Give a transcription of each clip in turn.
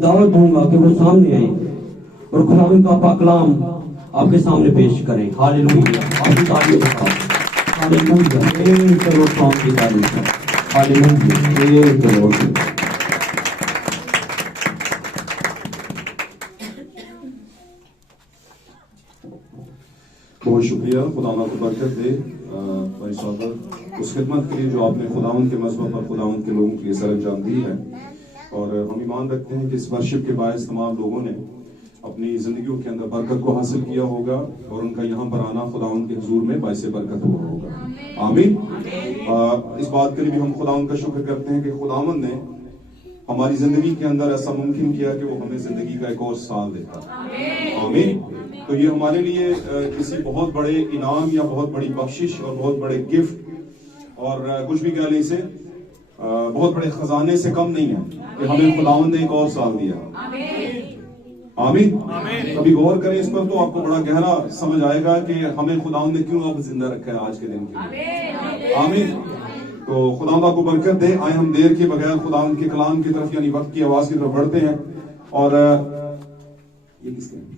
दावत दूंगा कि वो सामने आए और खुदावंद का पाक कलाम आपके सामने पेश करें। हालेलुया। आपकी तारीफ करो। हालेलुया। एक करोड़ सॉन्ग की तारीफ है। हालेलुया। एक करोड़। बहुत शुक्रिया। खुदावंद को बरकत दे भाई साहब उस खिदमत के लिए जो आपने खुदावंद के मज़हब पर खुदावंद के लोगों के लिए सर अंजाम दी है। और हम ईमान रखते हैं कि इस वर्शिप के बायस तमाम लोगों ने अपनी जिंदगियों के अंदर बरकत को हासिल किया होगा और उनका यहाँ पर आना खुदावंद के हुजूर में बायस बरकत हुआ होगा। आमीन। इस बात के लिए भी हम खुदावंद का शुक्र करते हैं कि खुदावंद ने हमारी जिंदगी के अंदर ऐसा मुमकिन किया कि वो हमें जिंदगी का एक और साल देता। आमीन। तो ये हमारे लिए किसी बहुत बड़े इनाम या बहुत बड़ी बख्शिश और बहुत बड़े गिफ्ट और कुछ भी कह लें इसे बहुत बड़े खजाने से कम नहीं है कि हमें खुदावंद ने एक और साल दिया। आमीन। कभी गौर करें इस पर तो आपको बड़ा गहरा समझ आएगा कि हमें खुदावंद ने क्यों अब जिंदा रखा है आज के दिन के लिए। आमीन। तो खुदावंद आपको बरकत दे। आए हम देर के बगैर खुदावंद के कलाम की तरफ यानी वक्त की आवाज की तरफ बढ़ते हैं। और ये किसके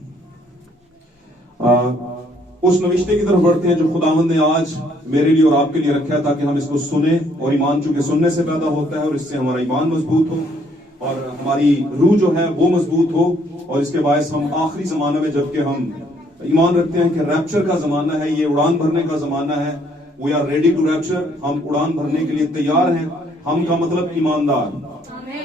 उस नविश्ते की तरफ बढ़ते हैं जो खुदावंद ने आज मेरे लिए और आपके लिए रखा है ताकि हम इसको सुने। और ईमान चूंकि सुनने से पैदा होता है और इससे हमारा ईमान मजबूत हो और हमारी रूह जो है वो मजबूत हो। और इसके बायस हम आखिरी जमाने में जबकि हम ईमान रखते हैं कि रैप्चर का जमाना है, ये उड़ान भरने का जमाना है। We are ready to rapture. हम उड़ान भरने के लिए तैयार हैं। हम का मतलब ईमानदार।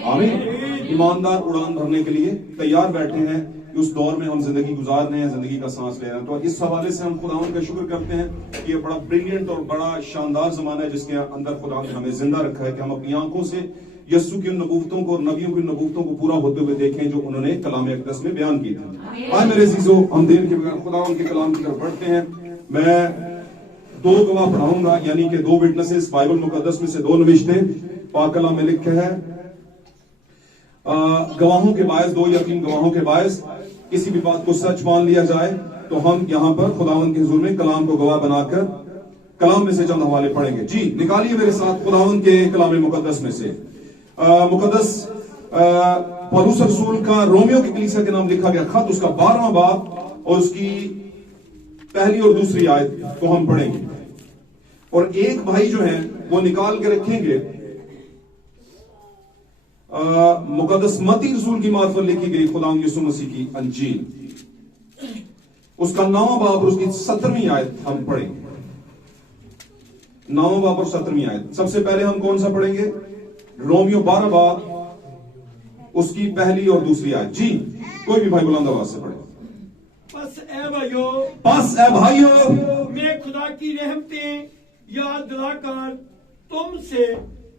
आमीन। ईमानदार उड़ान भरने के लिए तैयार बैठे हैं। उस दौर में हम जिंदगी गुजार रहे हैं, जिंदगी का सांस ले रहे हैं। तो इस हवाले से हम खुदावंद का शुक्र करते हैं कि ये बड़ा ब्रिलियंट और बड़ा शानदार जमाना है जिसके अंदर खुदा ने हमें जिंदा रखा है कि हम अपनी आंखों से यस्सु की नबूवतों को और नबियों की नबूवतों को पूरा होते हुए देखें जो उन्होंने कलाम अक़दस में बयान की थी। आए मेरे अज़ीज़ों, हम देर के बगैर खुदावंद के कलाम की तरफ बढ़ते हैं। मैं दो गवाह पढ़ाऊंगा यानी कि दो विटनेसेस बाइबल मुकद्दस में से दो नविश्ते पाक कलाम में लिखे हैं। गवाहों के बायस, दो या तीन गवाहों के बायस किसी भी बात को सच मान लिया जाए तो हम यहाँ पर खुदावंद के हुजूर में कलाम को गवाह बनाकर कलाम में से चंद हवाले पढ़ेंगे। जी निकालिए मेरे साथ खुदावंद के कलाम मुकद्दस में से मुकद्दस पौलुस रसूल का रोमियो की कलीसिया के नाम लिखा गया खत, उसका 12वां बाब और उसकी पहली और दूसरी आयत को हम पढ़ेंगे। और एक भाई जो है वो निकाल के रखेंगे मुकद्दस मत्ती रसूल की मार्फत लिखी गई खुदावंद यीशु मसीह की अंजील, उसका 9वां बाब और उसकी 17वीं आयत हम पढ़ेंगे। 9वां बाब और 17वीं आयत। सबसे पहले हम कौन सा पढ़ेंगे? रोमियो 12 बाब उसकी पहली और दूसरी आयत। जी कोई भी भाई बुलंद आवाज से पढ़े। बस ए भाइयों मैं खुदा की रहमतें याद दिलाकर तुमसे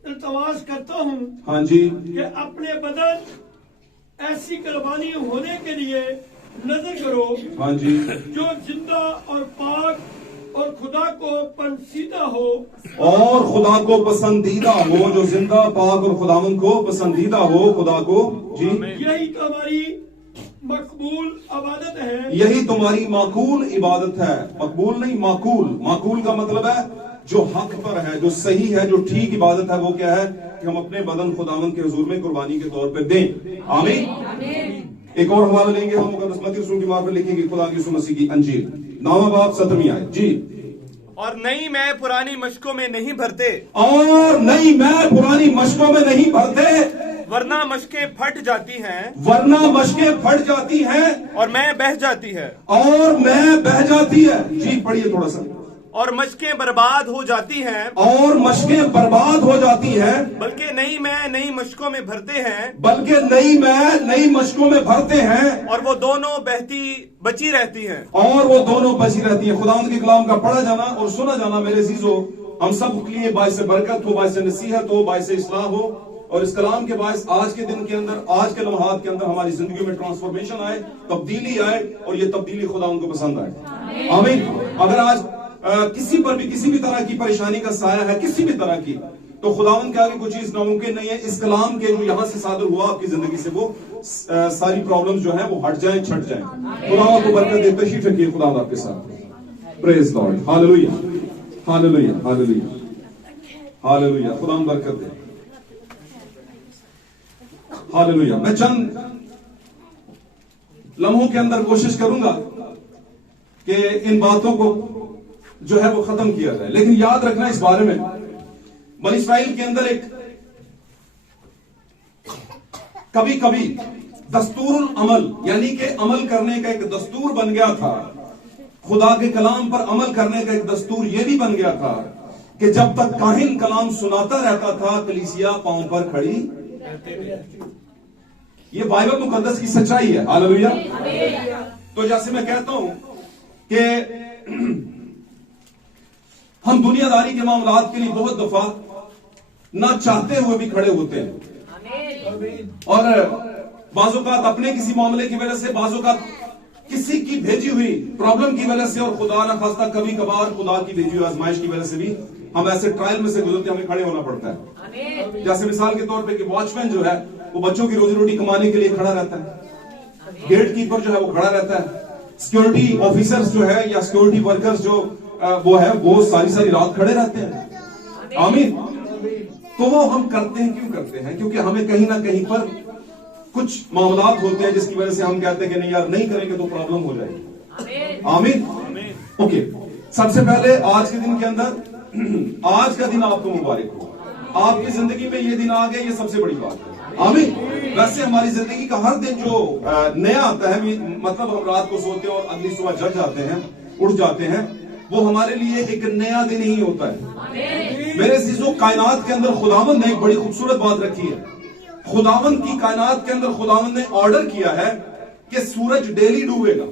इल्तमास करता हूँ। हाँ जी। कि अपने बदन ऐसी कुर्बानी होने के लिए नजर करो। हाँ जी। जो जिंदा और पाक और खुदा को पसंदीदा हो। और खुदा को पसंदीदा हो, जो जिंदा पाक और खुदावंद को पसंदीदा हो खुदा को। जी यही तो हमारी मकबूल इबादत है। यही तुम्हारी माकूल इबादत है। मकबूल नहीं माकूल। माकूल का मतलब है जो हक पर है, जो सही है, जो ठीक इबादत है। वो क्या है कि हम अपने बदन खुदावंद के हुजूर में कुर्बानी के तौर पे दें। आमीन। एक और हवाला लेंगे हम मुकद्दस मत्ती रसूल की मार्फत लिखेंगे खुदा यीशु मसीह की अंजील 9वां बाब 17वीं आयत। जी और नई मैं पुरानी मशकों में नहीं भरते। और नई मैं पुरानी मशकों में नहीं भरते, वरना मशकें फट जाती हैं। वरना मशकें फट जाती हैं और मैं बह जाती है। और मैं बह जाती है। जी पढ़िए थोड़ा सा। और मशकें बर्बाद हो जाती हैं। और मशकें बर्बाद हो जाती हैं। बल्कि नई मैं नई मशकों में भरते हैं। बल्कि नई मैं नई मशकों में भरते हैं। और वो दोनों बहती बची रहती हैं। और वो दोनों बची रहती हैं। खुदावंद के कलाम का पढ़ा जाना और सुना जाना मेरे अज़ीज़ों हम सब के लिए बाइस बरकत हो, बाइस नसीहत हो, बाइस इस्लाह हो। और इस कलाम के बायस आज के दिन के अंदर, आज के लम्हात के अंदर हमारी जिंदगी में ट्रांसफॉर्मेशन आए, तब्दीली आए और ये तब्दीली खुदा उनको पसंद आए। आमीन। अगर आज किसी पर भी किसी भी तरह की परेशानी का साया है, किसी भी तरह की, तो खुदावंद के आगे कोई चीज नामुमकिन नहीं है। इस कलाम के जो यहां से सादर हुआ आपकी जिंदगी से, वो सारी प्रॉब्लम्स जो है वो हट जाए, छट जाए। खुदा आपको बरकत दे। तशरीफ रखिए खुदा आपके साथ। Praise Lord. Hallelujah, hallelujah, hallelujah, hallelujah. खुदा बरकत दे। हालेलुया। मैं चंद लम्हों के अंदर कोशिश करूंगा कि इन बातों को जो है वो खत्म किया जाए। लेकिन याद रखना इस बारे में, बनी इस्राइल के अंदर एक कभी कभी दस्तूरुल अमल यानी कि अमल करने का एक दस्तूर बन गया था, खुदा के कलाम पर अमल करने का एक दस्तूर यह भी बन गया था कि जब तक काहिन कलाम सुनाता रहता था कलीसिया पांव पर खड़ी। ये बाइबल मुकद्दस की सच्चाई है। हालेलुया। तो जैसे मैं कहता हूं कि हम दुनियादारी के मामलात के लिए बहुत दफा ना चाहते हुए भी खड़े होते हैं, और बाज़ोकात अपने किसी मामले की वजह से, बाज़ोकात किसी की भेजी हुई प्रॉब्लम की वजह से, और खुदा ना खास्ता कभी कभार खुदा की भेजी हुई आजमाइश की वजह से भी हम ऐसे ट्रायल में से गुजरते हमें खड़े होना पड़ता है। जैसे मिसाल के तौर पे कि वॉचमैन जो है वो बच्चों की रोजी रोटी कमाने के लिए खड़ा रहता है, गेट कीपर जो है वो खड़ा रहता है, सिक्योरिटी ऑफिसर्स जो है या सिक्योरिटी वर्कर्स जो वो है वो सारी सारी रात खड़े रहते हैं। आमीन। तो वो हम करते हैं, क्यों करते हैं? क्योंकि हमें कहीं ना कहीं पर कुछ मामलात होते हैं जिसकी वजह से हम कहते हैं कि नहीं यार, नहीं करेंगे तो प्रॉब्लम हो जाएगी। आमीन। ओके, सबसे पहले आज के दिन के अंदर आज का दिन आपको मुबारक हो। आपकी जिंदगी में ये दिन आ गया, ये सबसे बड़ी बात है। आमीन। वैसे हमारी जिंदगी का हर दिन जो नया आता है, मतलब हम रात को सोते हैं और अगली सुबह जग जाते हैं, उठ जाते हैं, वो हमारे लिए एक नया दिन ही होता है। मेरे अजीजों, कायनात के अंदर खुदावंद ने एक बड़ी खूबसूरत बात रखी है। खुदावंद की कायनात के अंदर खुदावंद ने ऑर्डर किया है कि सूरज डेली डूबेगा,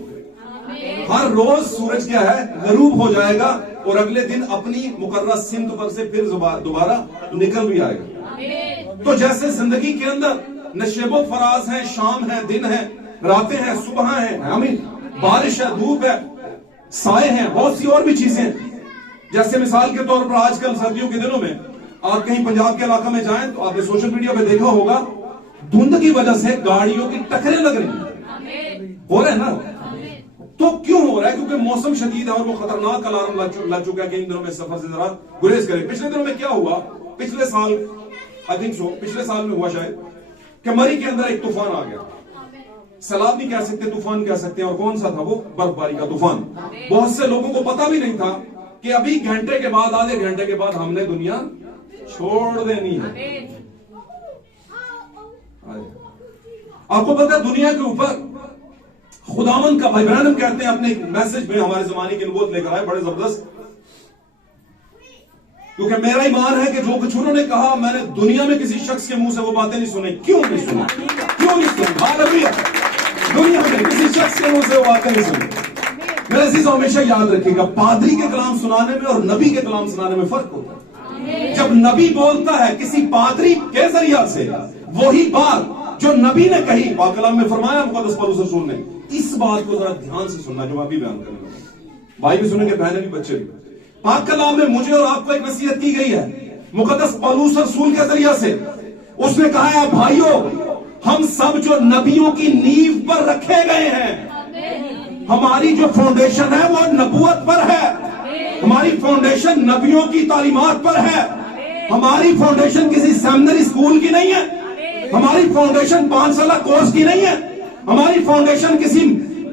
हर रोज सूरज क्या है, गरूब हो जाएगा और अगले दिन अपनी मुकर्रर सिमत पर से फिर दोबारा निकल भी आएगा। तो जैसे जिंदगी के अंदर नशेबो फराज है, शाम है, दिन है, रातें हैं, सुबह है, आमीन, बारिश है, धूप है, साए हैं, बहुत सी और भी चीजें हैं। जैसे मिसाल के तौर पर आजकल सर्दियों के दिनों में आप कहीं पंजाब के इलाका में जाएं तो आपने सोशल मीडिया पे देखा होगा, धुंध की वजह से गाड़ियों की टक्करें लग रही हैं, हो रहा है ना? तो क्यों हो रहा है? क्योंकि मौसम शदीद है और वो खतरनाक अलार्म लग चुका है कि इन दिनों में सफर से जरा गुरेज करें। पिछले दिनों में क्या हुआ, पिछले साल आई थिंक सो, पिछले साल में हुआ शायद कि मरी के अंदर एक तूफान आ गया। सैलाब नहीं कह सकते, तूफान कह सकते हैं। और कौन सा था वो? बर्फबारी का तूफान। बहुत से लोगों को पता भी नहीं था कि अभी घंटे के बाद, आधे घंटे के बाद हमने दुनिया छोड़ देनी है। आपको पता है दुनिया के ऊपर खुदावंद का, भाई ब्रैनम कहते हैं अपने मैसेज में, हमारे जमाने की नबूवत लेकर आए, बड़े जबरदस्त। क्योंकि मेरा ईमान है कि जो कुछ उन्होंने कहा, मैंने दुनिया में किसी शख्स के मुंह से वो बातें नहीं सुनी। क्यों नहीं सुनी? क्यों नहीं सुनी? हालेलुया। दुनिया में किसी शख्स के मुंह से वो बातें नहीं सुनी। मेरे अजीज, हमेशा याद रखिएगा, पादरी के कलाम सुनाने में और नबी के कलाम सुनाने में फर्क होता है। जब नबी बोलता है किसी पादरी के जरिया से वही बात जो नबी ने कही, पाक कलाम में फरमाया मुकद्दस पौलुस रसूल ने, इस बात को जरा ध्यान से सुनना जो मैं अभी बयान करने लगा। भाई भी सुनेंगे, बहनें भी, बच्चे भी। पाक कलाम में मुझे और आपको एक नसीहत की गई है मुकद्दस पौलुस रसूल के जरिया से। उसने कहा है, भाइयों, हम सब जो नबियों की नींव पर रखे गए हैं, हमारी जो फाउंडेशन है वो नबूवत पर है, हमारी फाउंडेशन नबियों की तालीमात पर है, हमारी फाउंडेशन किसी सेमिनरी स्कूल की नहीं है, हमारी फाउंडेशन 5 साल कोर्स की नहीं है, हमारी फाउंडेशन किसी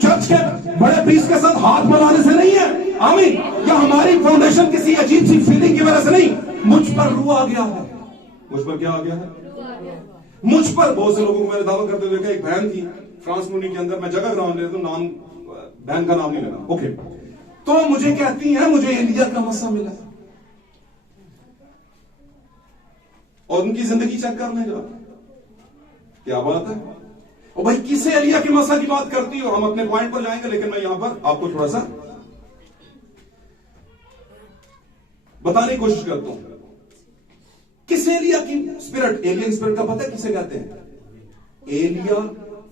चर्च के बड़े प्रीस्ट के साथ हाथ मिलाने से नहीं है, आमीन, या हमारी फाउंडेशन किसी अजीब सी फीलिंग की वजह से नहीं। मुझ पर रूह आ गया है। मुझ पर क्या आ गया है? मुझ पर बहुत से लोगों को मैंने दावा करते हुए देखा। एक बहन थी फ्रांस मुनी के अंदर, मैं जगह नाम लेता हूं, नाम बहन का नाम नहीं लेना, ओके। तो मुझे कहती है मुझे एलिया का मसा मिला और उनकी जिंदगी चेक करने जा। क्या बात है? और भाई किसे एलिया के मसा की बात करती हो? हम अपने पॉइंट पर जाएंगे, लेकिन मैं यहां पर आपको थोड़ा सा बताने की कोशिश करता हूं। किस एलिया की स्पिरिट? एलिया की स्पिरिट का पता है किसे कहते हैं? एलिया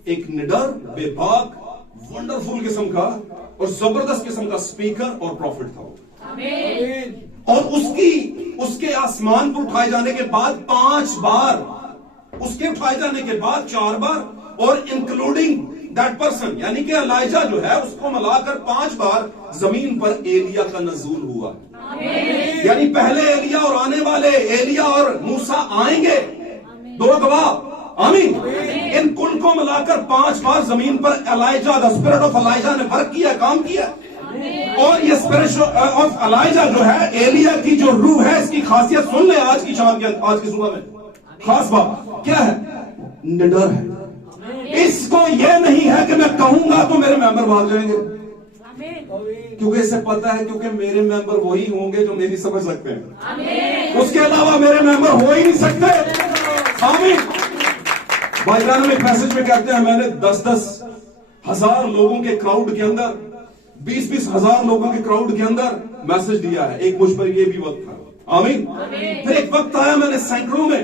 एक निडर, बेबाक, वंडरफुल किस्म का और जबरदस्त किस्म का स्पीकर और प्रॉफिट था। और उसके आसमान पर उठाए जाने के बाद 5 बार, उसके उठाए जाने के बाद 4 बार, और इंक्लूडिंग दैट पर्सन यानी कि एलाइजा जो है उसको मिलाकर 5 बार जमीन पर एलिया का नज़ूल हुआ। यानी पहले एलिया और आने वाले एलिया और मूसा आएंगे, 2 गवाह, आमीन। इन कुल को मिलाकर 5 बार जमीन पर Eliza, the spirit of Eliza ने वर्क किया, काम किया। और ये स्पिरिट ऑफ एलाइजा जो है, एलिया की जो रूह है, इसकी खासियत सुन ले आज की शाम के, आज की सुबह में खास बात क्या है? निडर है। इसको ये नहीं है कि मैं कहूंगा तो मेरे मेंबर भाग जाएंगे, क्योंकि इसे पता है, क्योंकि मेरे मेंबर वही होंगे जो मेरी समझ सकते हैं, उसके अलावा मेरे मेंबर हो ही नहीं सकते। आमीन। भाईजान में मैसेज में कहते हैं, मैंने 10-10 हजार लोगों के क्राउड के अंदर, 20-20 हजार लोगों के क्राउड के अंदर मैसेज दिया है। एक मुझ पर ये भी वक्त था। आमीन। फिर एक वक्त आया, मैंने सैकड़ों में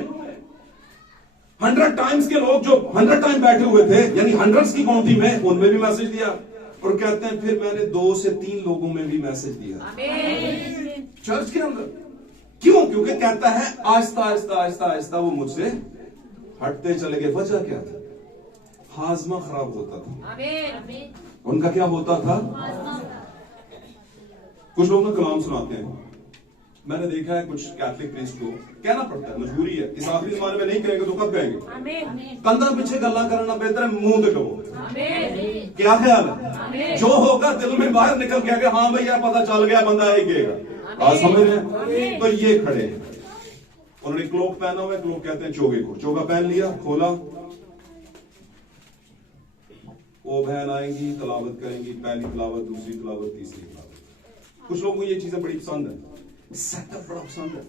100 टाइम्स के लोग जो 100 टाइम बैठे हुए थे, यानी हंड्रेड्स की काउंटी में, उनमें भी मैसेज दिया। और कहते हैं फिर मैंने 2 से 3 लोगों में भी मैसेज दिया चर्च के अंदर। क्यों? क्योंकि कहता है आहिस्ता आहिस्ता आहिस्ता आहिस्ता वो मुझसे हटते चले गए। वजह क्या था? हाजमा खराब होता था। उनका क्या होता था? कुछ लोग ना कलाम सुनाते हैं, मैंने देखा है कुछ कैथलिक प्रीस्ट को कहना पड़ता है, मजबूरी है। इस आखिरी जमाने में नहीं कहेंगे तो कब कहेंगे? कंधा पीछे गल्ला करना बेहतर है, मुंह से कहो। क्या ख्याल है? जो होगा दिल में बाहर निकल के आगे, हाँ भैया पता चल गया, बंदा ही कहेगा। आज समझ रहे हैं? तो ये खड़े हैं, उन्होंने क्लोक पहना हुआ है, क्लोक कहते हैं चोगे को, चोगा पहन लिया, खोला, वो बहन आएंगी, तलावत करेंगी, पहली तलावत, दूसरी तलावत, तीसरी तलावत। कुछ लोगों को ये चीजें बड़ी पसंद है, सेटअप बड़ा पसंद है,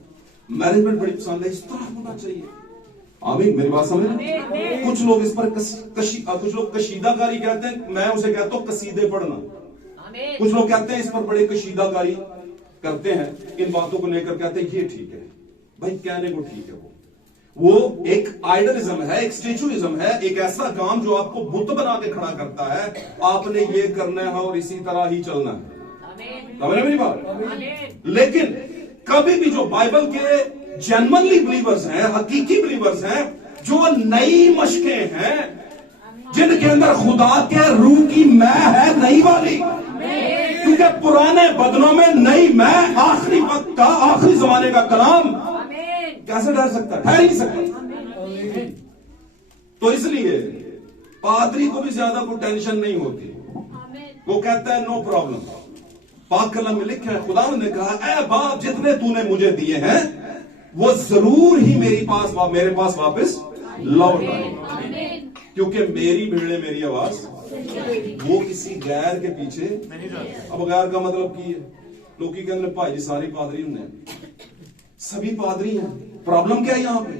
मैनेजमेंट बड़ी पसंद है, इस तरह होना चाहिए। आमीन। मेरी बात समझ रहे? कुछ लोग इस पर कुछ लोग कशीदाकारी कहते हैं, मैं उसे कहता हूं कसीदे पढ़ना। कुछ लोग कहते हैं इस पर बड़े कशीदाकारी करते हैं, इन बातों को लेकर कहते हैं ये ठीक है। भाई कहने को ठीक है, वो एक आइडलिज्म है, एक स्टेचुइज्म है, एक ऐसा काम जो आपको बुत बना के खड़ा करता है। आपने ये करना है और इसी तरह ही चलना है। समझ रहे मेरी बात? लेकिन कभी भी जो बाइबल के जेन्युइनली बिलीवर्स हैं, हकीकी बिलीवर्स हैं, जो नई मशकें हैं, जिनके अंदर खुदा के रूह की मैं है, नई वाली, क्योंकि पुराने बदनों में नई मैं, आखिरी वक्त का, आखिरी जमाने का कलाम कैसे डर सकता है? ठहर ही नहीं सकता। तो इसलिए पादरी को भी ज्यादा कोई टेंशन नहीं होती, वो कहता है नो प्रॉब्लम। पाक कलम में लिखा है, खुदा ने कहा, ऐ बाप जितने तूने मुझे दिए हैं वो जरूर ही मेरे पास वापस लौट आए, क्योंकि मेरी भीड़े मेरी आवाज, वो किसी गैर के पीछे। अब गैर का मतलब की है, लोग की कहते भाई जी सारी पादरी उन्हें, सभी पादरी हैं, प्रॉब्लम क्या है यहाँ पे?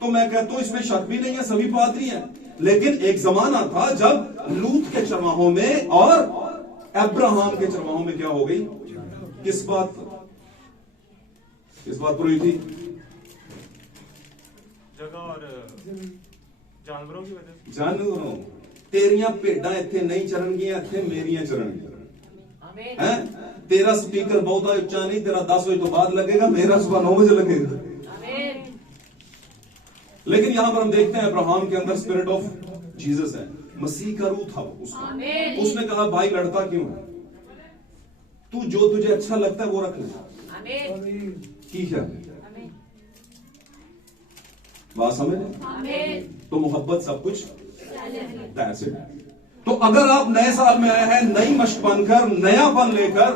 तो मैं कहता हूं इसमें शक भी नहीं है, सभी पादरी हैं। लेकिन एक जमाना था जब लूत के चरवाहों में और अब्राहम के चरवाहों में क्या हो गई? किस बात पर हुई थी? जगह और जानवरों की वजह से। जानवरों, तेरियां भेडां इत्थे नहीं चरणगियां, इत्थे मेरियां चरणगियां हैं। तेरा स्पीकर बहुत उच्चा नहीं, तेरा 10 बजे तो बाद लगेगा, मेरा सुबह 9 बजे लगेगा। लेकिन यहां पर हम देखते हैं अब्राहम के अंदर स्पिरिट ऑफ जीसस है, मसीह का रूह था उसका। उसने कहा भाई लड़ता क्यों है? तू जो तुझे अच्छा लगता है वो रख ले। ठीक है, बात समझ? तो मोहब्बत सब कुछ। तो अगर आप नए साल में आए हैं नई मश्क बनकर, नयापन लेकर,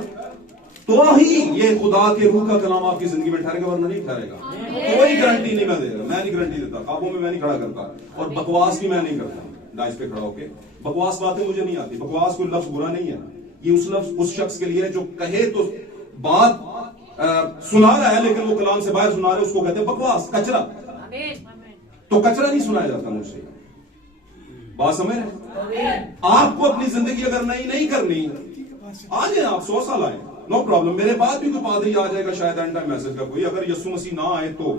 तो ही ये खुदा के रूह का कलाम आपकी जिंदगी में ठहरेगा, वरना नहीं ठहरेगा। कोई गारंटी नहीं मैं दे रहा, मैं नहीं गारंटी देता, ख्वाबों में मैं नहीं खड़ा करता, और बकवास भी मैं नहीं करता डाइस पे खड़ा होके। बकवास बातें मुझे नहीं आती। बकवास कोई लफ्ज बुरा नहीं है, ये उस शख्स के लिए जो कहे तो बात सुना रहा है लेकिन वो कलाम से बाहर सुना रहे, उसको कहते हैं बकवास, कचरा। तो कचरा नहीं सुनाया जाता मुझसे। बात समझ रहे? आपको अपनी जिंदगी अगर नहीं करनी, आ जाए आप 100 साल आए, नो प्रॉब्लम। मेरे बाद भी कोई पादरी आ जाएगा शायद एंड टाइम मैसेज का कोई, अगर यीशु मसीह ना आए तो।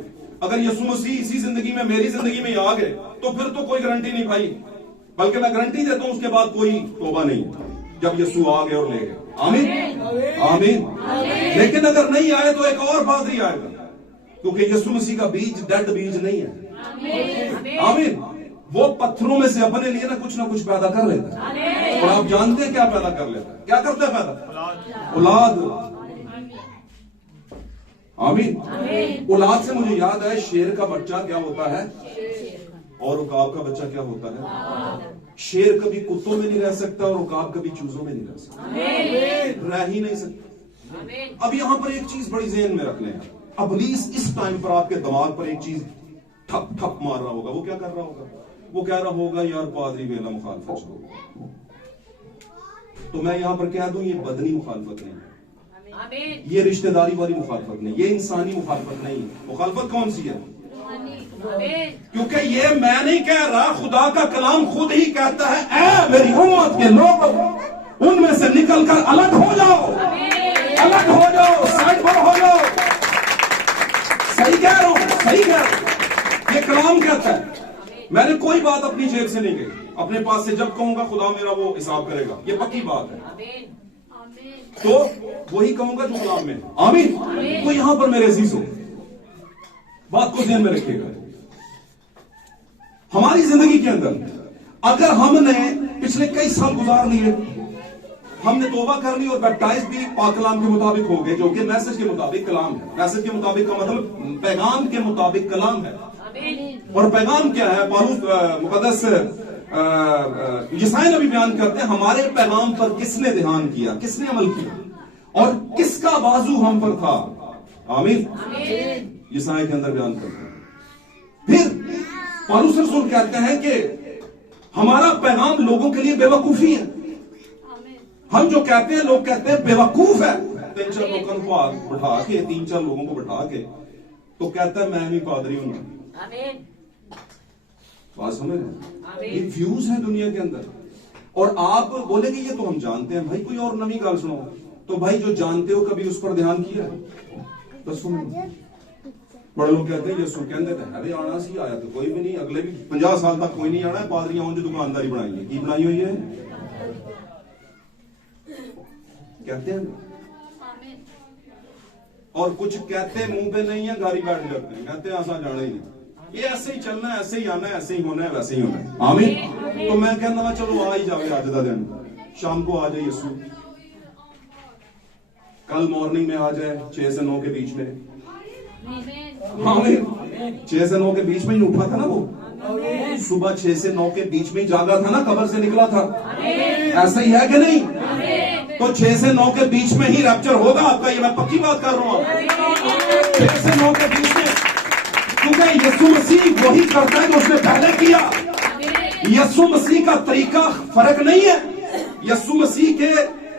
अगर यीशु मसीह इसी जिंदगी में, मेरी जिंदगी में आ गए, तो फिर तो कोई गारंटी नहीं भाई, बल्कि मैं गारंटी देता हूं उसके बाद कोई तौबा नहीं, जब यीशु आ गए और ले गए। आमीन आमीन। लेकिन अगर नहीं आए तो एक और पादरी आएगा, क्योंकि यीशु मसीह का बीज डेड बीज नहीं है। आमीन। वो पत्थरों में से अपने लिए ना कुछ पैदा कर लेता है। और आप जानते हैं क्या पैदा कर लेता है? क्या करता है पैदा? औलाद। आमीन। औलाद से मुझे याद है शेर का बच्चा क्या होता है? और उकाब का बच्चा क्या होता है? शेर कभी कुत्तों में नहीं रह सकता और उकाब कभी चूजों में नहीं रह सकता, रह ही नहीं सकता। अब यहां पर एक चीज बड़ी ज़हन में रख लें, इब्लीस इस टाइम पर आपके दिमाग पर एक चीज ठप ठप मार रहा होगा। वो क्या कर रहा होगा? वो कह रहा होगा यार पादरी वेला मुखालफत छोड़ो। तो मैं यहां पर कह दूं ये बदनी मुखालफत नहीं है, ये रिश्तेदारी वाली मुखालफत नहीं, ये इंसानी मुखालफत नहीं। मुखालफत कौन सी है? क्योंकि ये मैं नहीं कह रहा, खुदा का कलाम खुद ही कहता है, ऐ मेरी उम्मत के लोग उनमें से निकलकर अलग हो जाओ, अलग हो जाओ, साइड पर हो जाओ। सही कह रहा हूं, सही कह रहा हूं। ये कलाम कहता है, मैंने कोई बात अपनी जेब से नहीं कही, अपने पास से जब कहूंगा खुदा मेरा वो हिसाब करेगा, ये पक्की बात है। तो वही कहूंगा जो कलाम में। आमीन। तो यहां पर मेरे अजीजों बात को ध्यान में रखिएगा, हमारी जिंदगी के अंदर अगर हमने पिछले कई साल गुजार लिए, हमने तौबा कर ली और बैप्टाइज भी पाक कलाम के मुताबिक हो गए, जो कि मैसेज के मुताबिक कलाम है। मैसेज के मुताबिक का मतलब पैगाम के मुताबिक कलाम है। और पैगाम क्या है? पौलुस मुकद्दस यशायाह नबी बयान करते हैं, हमारे पैगाम पर किसने ध्यान किया, किसने अमल किया और किसका बाजू हम पर था। आमीन। यशायाह के अंदर बयान करते हैं। फिर पौलुस रसूल कहते हैं कि हमारा पैगाम लोगों के लिए बेवकूफी है। हम जो कहते हैं, लोग कहते हैं बेवकूफ है। 3-4 लोगों को बैठा के, 3-4 लोगों को बैठा के तो कहता है मैं भी पादरी हूं। बात समझ रहे हैं? ये व्यूज है दुनिया के अंदर। और आप बोलेंगे ये तो हम जानते हैं। भाई कोई और नवी गाल सुनो तो भाई जो जानते हो कभी उस पर ध्यान किया? तो सुनो, बड़े लोग कहते हैं यीशु कहते थे अरे आना सी आया तो कोई भी नहीं, अगले भी 50 साल तक कोई नहीं आना है, पादरियां जो दुकानदारी बनाई है, की बनाई हुई है कहते हैं। और कुछ कहते मुंह पे नहीं है, गाड़ी बैठ जाते हैं, कहते हैं ऐसा जाना ही नहीं, ये ऐसे ही चलना है, ऐसे ही आना है, ऐसे ही होना है, वैसे ही होना है। आमीन। तो मैं कहना मैं चलो आ ही जावे अज का दिन, शाम को आ जाए यीशु, कल मॉर्निंग में आ जाए 6 से 9 के बीच में। आमीन। 6 से 9 के बीच में ही उठा था ना वो, सुबह 6 से 9 के बीच में ही जागा था ना, कब्र से निकला था। ऐसा ही है कि नहीं? तो 6 से 9 के बीच में ही रैप्चर होगा आपका, ये मैं पक्की बात कर रहा हूं। 6 से 9 के बीच में, क्योंकि यीशु मसीह वही करता है जो उसने पहले किया। यीशु मसीह का तरीका फर्क नहीं है। यीशु मसीह के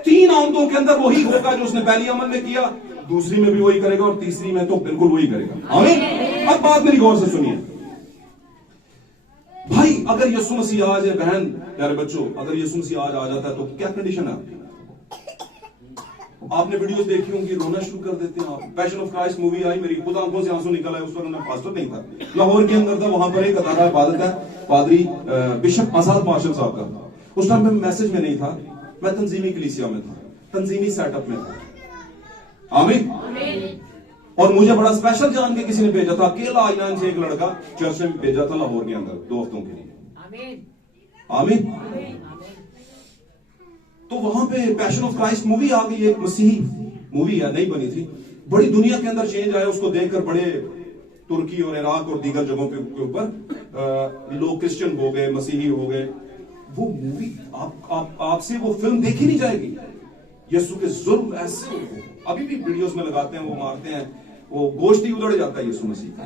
3 आमदों के अंदर वही होगा जो उसने पहली अमल में किया, दूसरी में भी वही करेगा और तीसरी में तो बिल्कुल वही करेगा। आमीन। अब बात मेरी गौर से सुनिए भाई, अगर यीशु मसीह आज है, बहन प्यारे बच्चों, अगर यीशु मसीह आज आ जाता है तो क्या कंडीशन है आपकी? आपने वीडियोस देखी होंगी, रोना शुरू कर देते हैं आप। पैशन ऑफ क्राइस्ट मूवी आई, मेरी खुद आंखों से आंसू निकल आए। उस पर मैं पास्टर नहीं था, लाहौर के अंदर था, वहां पर एक अदारा इबादत है, पादरी बिशप आजाद मार्शल साहब का। उस टाइम में मैसेज में नहीं था, मैं तंजीमी कलीसिया में था, तंजीमी सेटअप में था। आमीन। और मुझे बड़ा स्पेशल जान के किसी ने भेजा था, अकेला ईरान से एक लड़का चर्च में भेजा था लाहौर के अंदर 2 हफ्तों के लिए। आमीन। तो वहां पे पैशन ऑफ क्राइस्ट मूवी आ गई, एक मसीही मूवी है, नहीं बनी थी, बड़ी दुनिया के अंदर चेंज आया। उसको देखकर बड़े तुर्की और इराक और दीगर जगहों के ऊपर लोग क्रिश्चियन हो गए, मसीही हो गए। वो मूवी आपसे वो फिल्म देखी नहीं जाएगी। यीशु के जुल्म ऐसे अभी भी वीडियोस में लगाते हैं, वो मारते हैं, वो गोश्त ही उधड़ जाता है यीशु मसीह का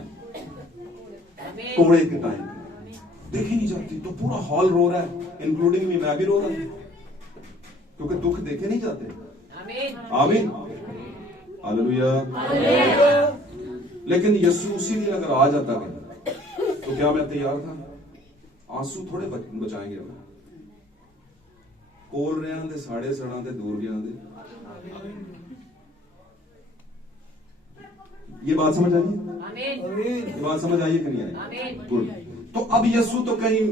कोड़े के टाइम, देखी नहीं जाती। तो पूरा हॉल रो रहा है, इंक्लूडिंग मी, मैं भी रो रहा हूं, क्योंकि दुख देखे नहीं जाते। आमीन। हालेलुया। लेकिन यीशु उसी दिन अगर आ जाता तो क्या मैं तैयार था? आंसू थोड़े बचाएंगे हमें, कोल रहे हैं साढ़े सड़ा ते दूर गया। ये बात समझ आई? ये बात समझ आई कि नहीं आई? गुड। तो अब यीशु तो कहीं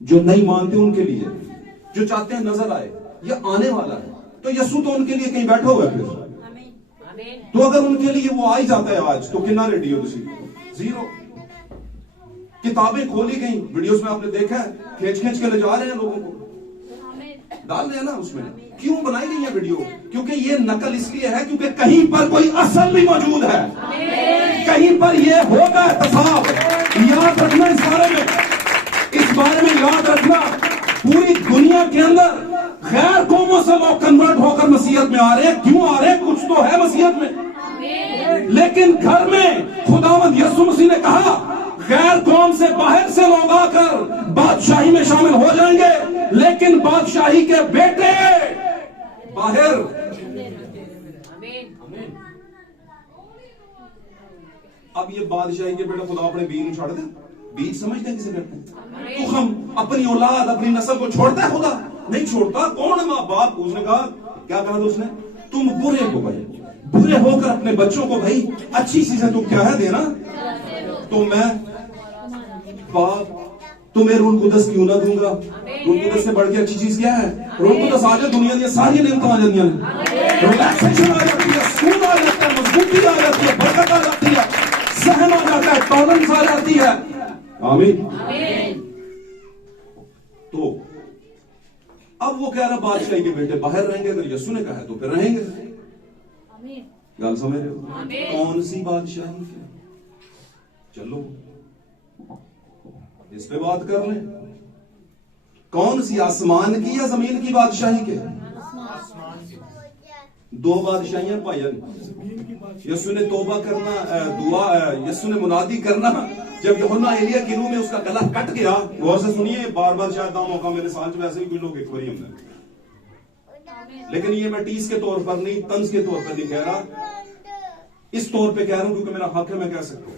जो नहीं मानते उनके लिए, जो चाहते हैं नजर आए, ये आने वाला है, तो यीशु तो उनके लिए कहीं बैठा हुआ है। फिर तो अगर उनके लिए वो आ ही जाता है आज, तो कितना रेडी हो? जीरो। किताबें खोली गई, वीडियोस में आपने देखा है, खींच खींच के ले जा रहे हैं लोगों को, डाल रहे हैं ना उसमें। क्यों बनाई गई है वीडियो? क्योंकि ये नकल इसलिए है क्योंकि कहीं पर कोई असल भी मौजूद है, कहीं पर ये होगा तसाब, याद रखना इस बारे में याद रखना, पूरी दुनिया के अंदर गैर कौमों से लोग कन्वर्ट होकर मसीहत में आ रहे हैं। क्यों आ रहे हैं? कुछ तो है मसीहत में। लेकिन घर में खुदावंद यीशु मसीह ने कहा गैर कौम से बाहर से लोग आकर बादशाही में शामिल हो जाएंगे, लेकिन बादशाही के बेटे बाहर। अब ये बादशाही के बेटे खुदा अपने बीज छोड़ दे, बीज समझते हैं किसे कहते हैं? तो हम अपनी औलाद अपनी नस्ल को छोड़ता है खुदा? नहीं छोड़ता। कौन है माँ बाप? उसने कहा, क्या कहा था उसने? तुम बुरे हो भाई, बुरे होकर अपने बच्चों को भाई अच्छी चीजें तुम क्या है देना, तो मैं बाप तुम्हें रूह कुदस क्यों ना दूंगा? रूह कुदस से बढ़ के अच्छी चीज क्या है? रूह कुदस आ जाए, दुनिया की सारी नेमतें आ जाती हैं, रिलैक्सेशन आ जाती है, सुकून आ जाता है, मजबूती आ जाती है, बरकत आ जाती है, सहन आ जाता है, टॉलरेंस आ जाती है। आमीन। तो अब वो कह रहा बादशाही के बेटे बाहर रहेंगे, अगर यीशु ने कहा है तो फिर रहेंगे। गल समझ रहे हो? कौन सी बादशाही है? चलो इस पे बात कर लें। कौन सी, आसमान की या जमीन की बादशाही के? दो बादशाहियां भाईयन। यीशु ने तौबा करना, दुआ, यीशु ने मुनादी करना जब यूहन्ना एलिया की रूह में उसका गला कट गया। गौर से सुनिए, बार बार शायद ना मौका मेरे साल में, वैसे भी कुछ लोग एक बार हमने, लेकिन ये मैं टीस के तौर पर नहीं, तंज के तौर पर नहीं कह रहा, इस तौर पे कह रहा हूं क्योंकि मेरा हक है, मैं कह सकता हूं।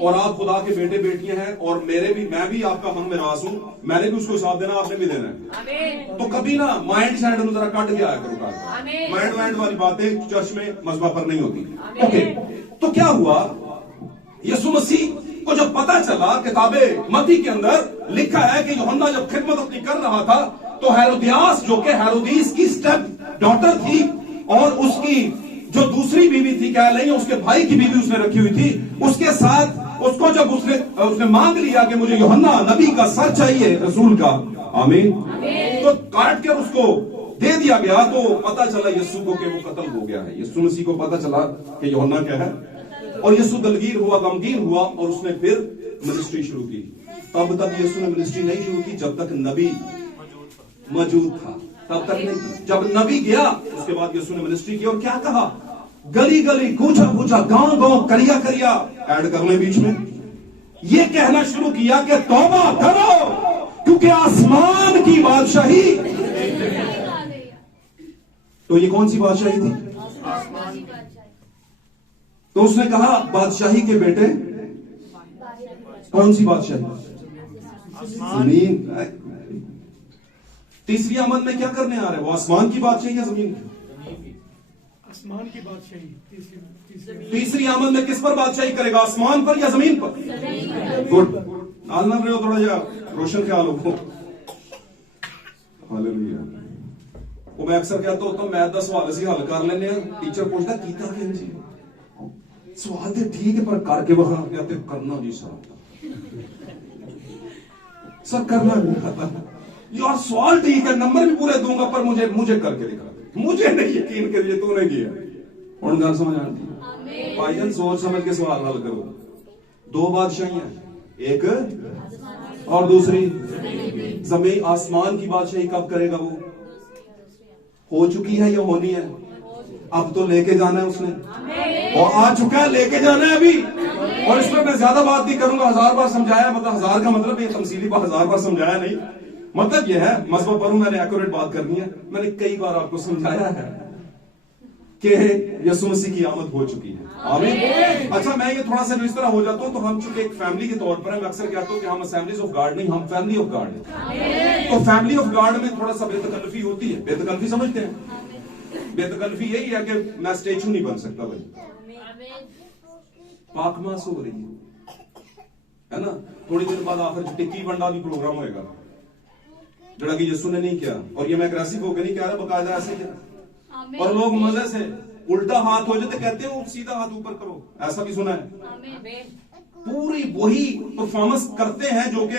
और आप खुदा के बेटे बेटियां हैं, और मैं भी आपका हम में रास हूं, मैंने भी उसको हिसाब देना, आपने भी देना है। तो कभी ना माइंड साइड जरा कट गया है करो, माइंड वाइंड वाली बातें चर्च में मजबा पर नहीं होती। ओके, तो क्या हुआ? यीशु मसीह को जब पता चला, किताबे मत्ती के अंदर लिखा है कि यूहन्ना जब खिदमत अपनी कर रहा था तो हेरोदियास, जो कि हेरोदीस की स्टेप डॉटर थी, और उसकी जो दूसरी बीवी थी, कह लें उसके भाई की बीवी उसने रखी हुई थी, उसके साथ उसको जब उसने मांग लिया कि मुझे यूहन्ना नबी का सर चाहिए, रसूल का, आमीन, तो काट कर उसको दे दिया गया। तो पता चला यीशु को कि वो कत्ल हो गया है। यीशु मसीह को पता चला कि यूहन्ना क्या है, और यीशु दलगीर हुआ, गमगीन हुआ, और उसने फिर मिनिस्ट्री शुरू की। तब तक यीशु ने मिनिस्ट्री नहीं शुरू की जब तक नबी मौजूद था, तब तक नहीं। जब नबी गया उसके बाद यीशु ने मिनिस्ट्री की, और क्या कहा? गली गली, कूचा कूचा, गांव गांव, करिया करिया, ऐड कर ले बीच में, ये कहना शुरू किया कि तौबा करो क्योंकि आसमान की बादशाही। तो ये कौन सी बादशाही थी? तो उसने कहा बादशाही के बेटे, कौन सी बादशाही? जमीन। तीसरी आमद में क्या करने आ रहे? वो आसमान की बादशाही या जमीन की? आसमान की बादशाही। तीसरी आमद में किस पर बादशाही करेगा? आसमान पर या जमीन पर? गुड, डालना रहे हो थोड़ा जा रोशन ख्याल हो। हालेलुया। वो मैं अक्सर कहता होता हूं, मैथ का सवाल ਅਸੀਂ हल कर लेने, टीचर पूछता कीता कि जी सवाल तो ठीक है पर करके वहां कहते करना जी सर करना नहीं आता यार। सवाल ठीक है, नंबर भी पूरे दूंगा, पर मुझे करके दिखा, मुझे नहीं यकीन करिए तूने किया। और गल समझ आती भाईजान, सोच समझ के सवाल हल करो। दो बादशाहियां, एक और दूसरी जमीन। आसमान की बादशाही कब करेगा? वो हो चुकी है या होनी है? अब तो लेके जाना है उसने, और आ चुका है, लेके जाना है अभी। और इस पर मैं ज्यादा बात नहीं करूंगा, 1000 बार समझाया, मतलब 1000 का मतलब ये तमसीली बात 1000 बार समझाया नहीं, मतलब यह है मजहब पर मैंने एक्यूरेट बात करनी है। मैंने कई बार आपको समझाया है कि यीशु मसीह की आमद हो चुकी है, आमीन। अच्छा, मैं ये थोड़ा सा इस तरह हो जाता हूं, तो हम चूंकि एक फैमिली के तौर पर, मैं अक्सर कहता हूं कि हम असेंबलीज ऑफ गॉड नहीं, हम फैमिली ऑफ गॉड है। तो फैमिली ऑफ गॉड में थोड़ा सा बेतकल्फी होती है। बेतकल्फी समझते हैं? बेतकल्फी यही है कि मैं स्टेचू नहीं बन सकता भाई, पाकमास हो रही है ना। थोड़ी देर बाद आखिर टिक्की बंडा भी प्रोग्राम होएगा, जड़ा कि यीशु ने नहीं किया। और ये मैं अग्रेसिव होकर नहीं कह रहा, बकायदा ऐसे किया। और लोग मजे से उल्टा हाथ हो जाते, कहते हो सीधा हाथ ऊपर करो, ऐसा भी सुना है। पूरी वही परफॉर्मेंस करते हैं जो कि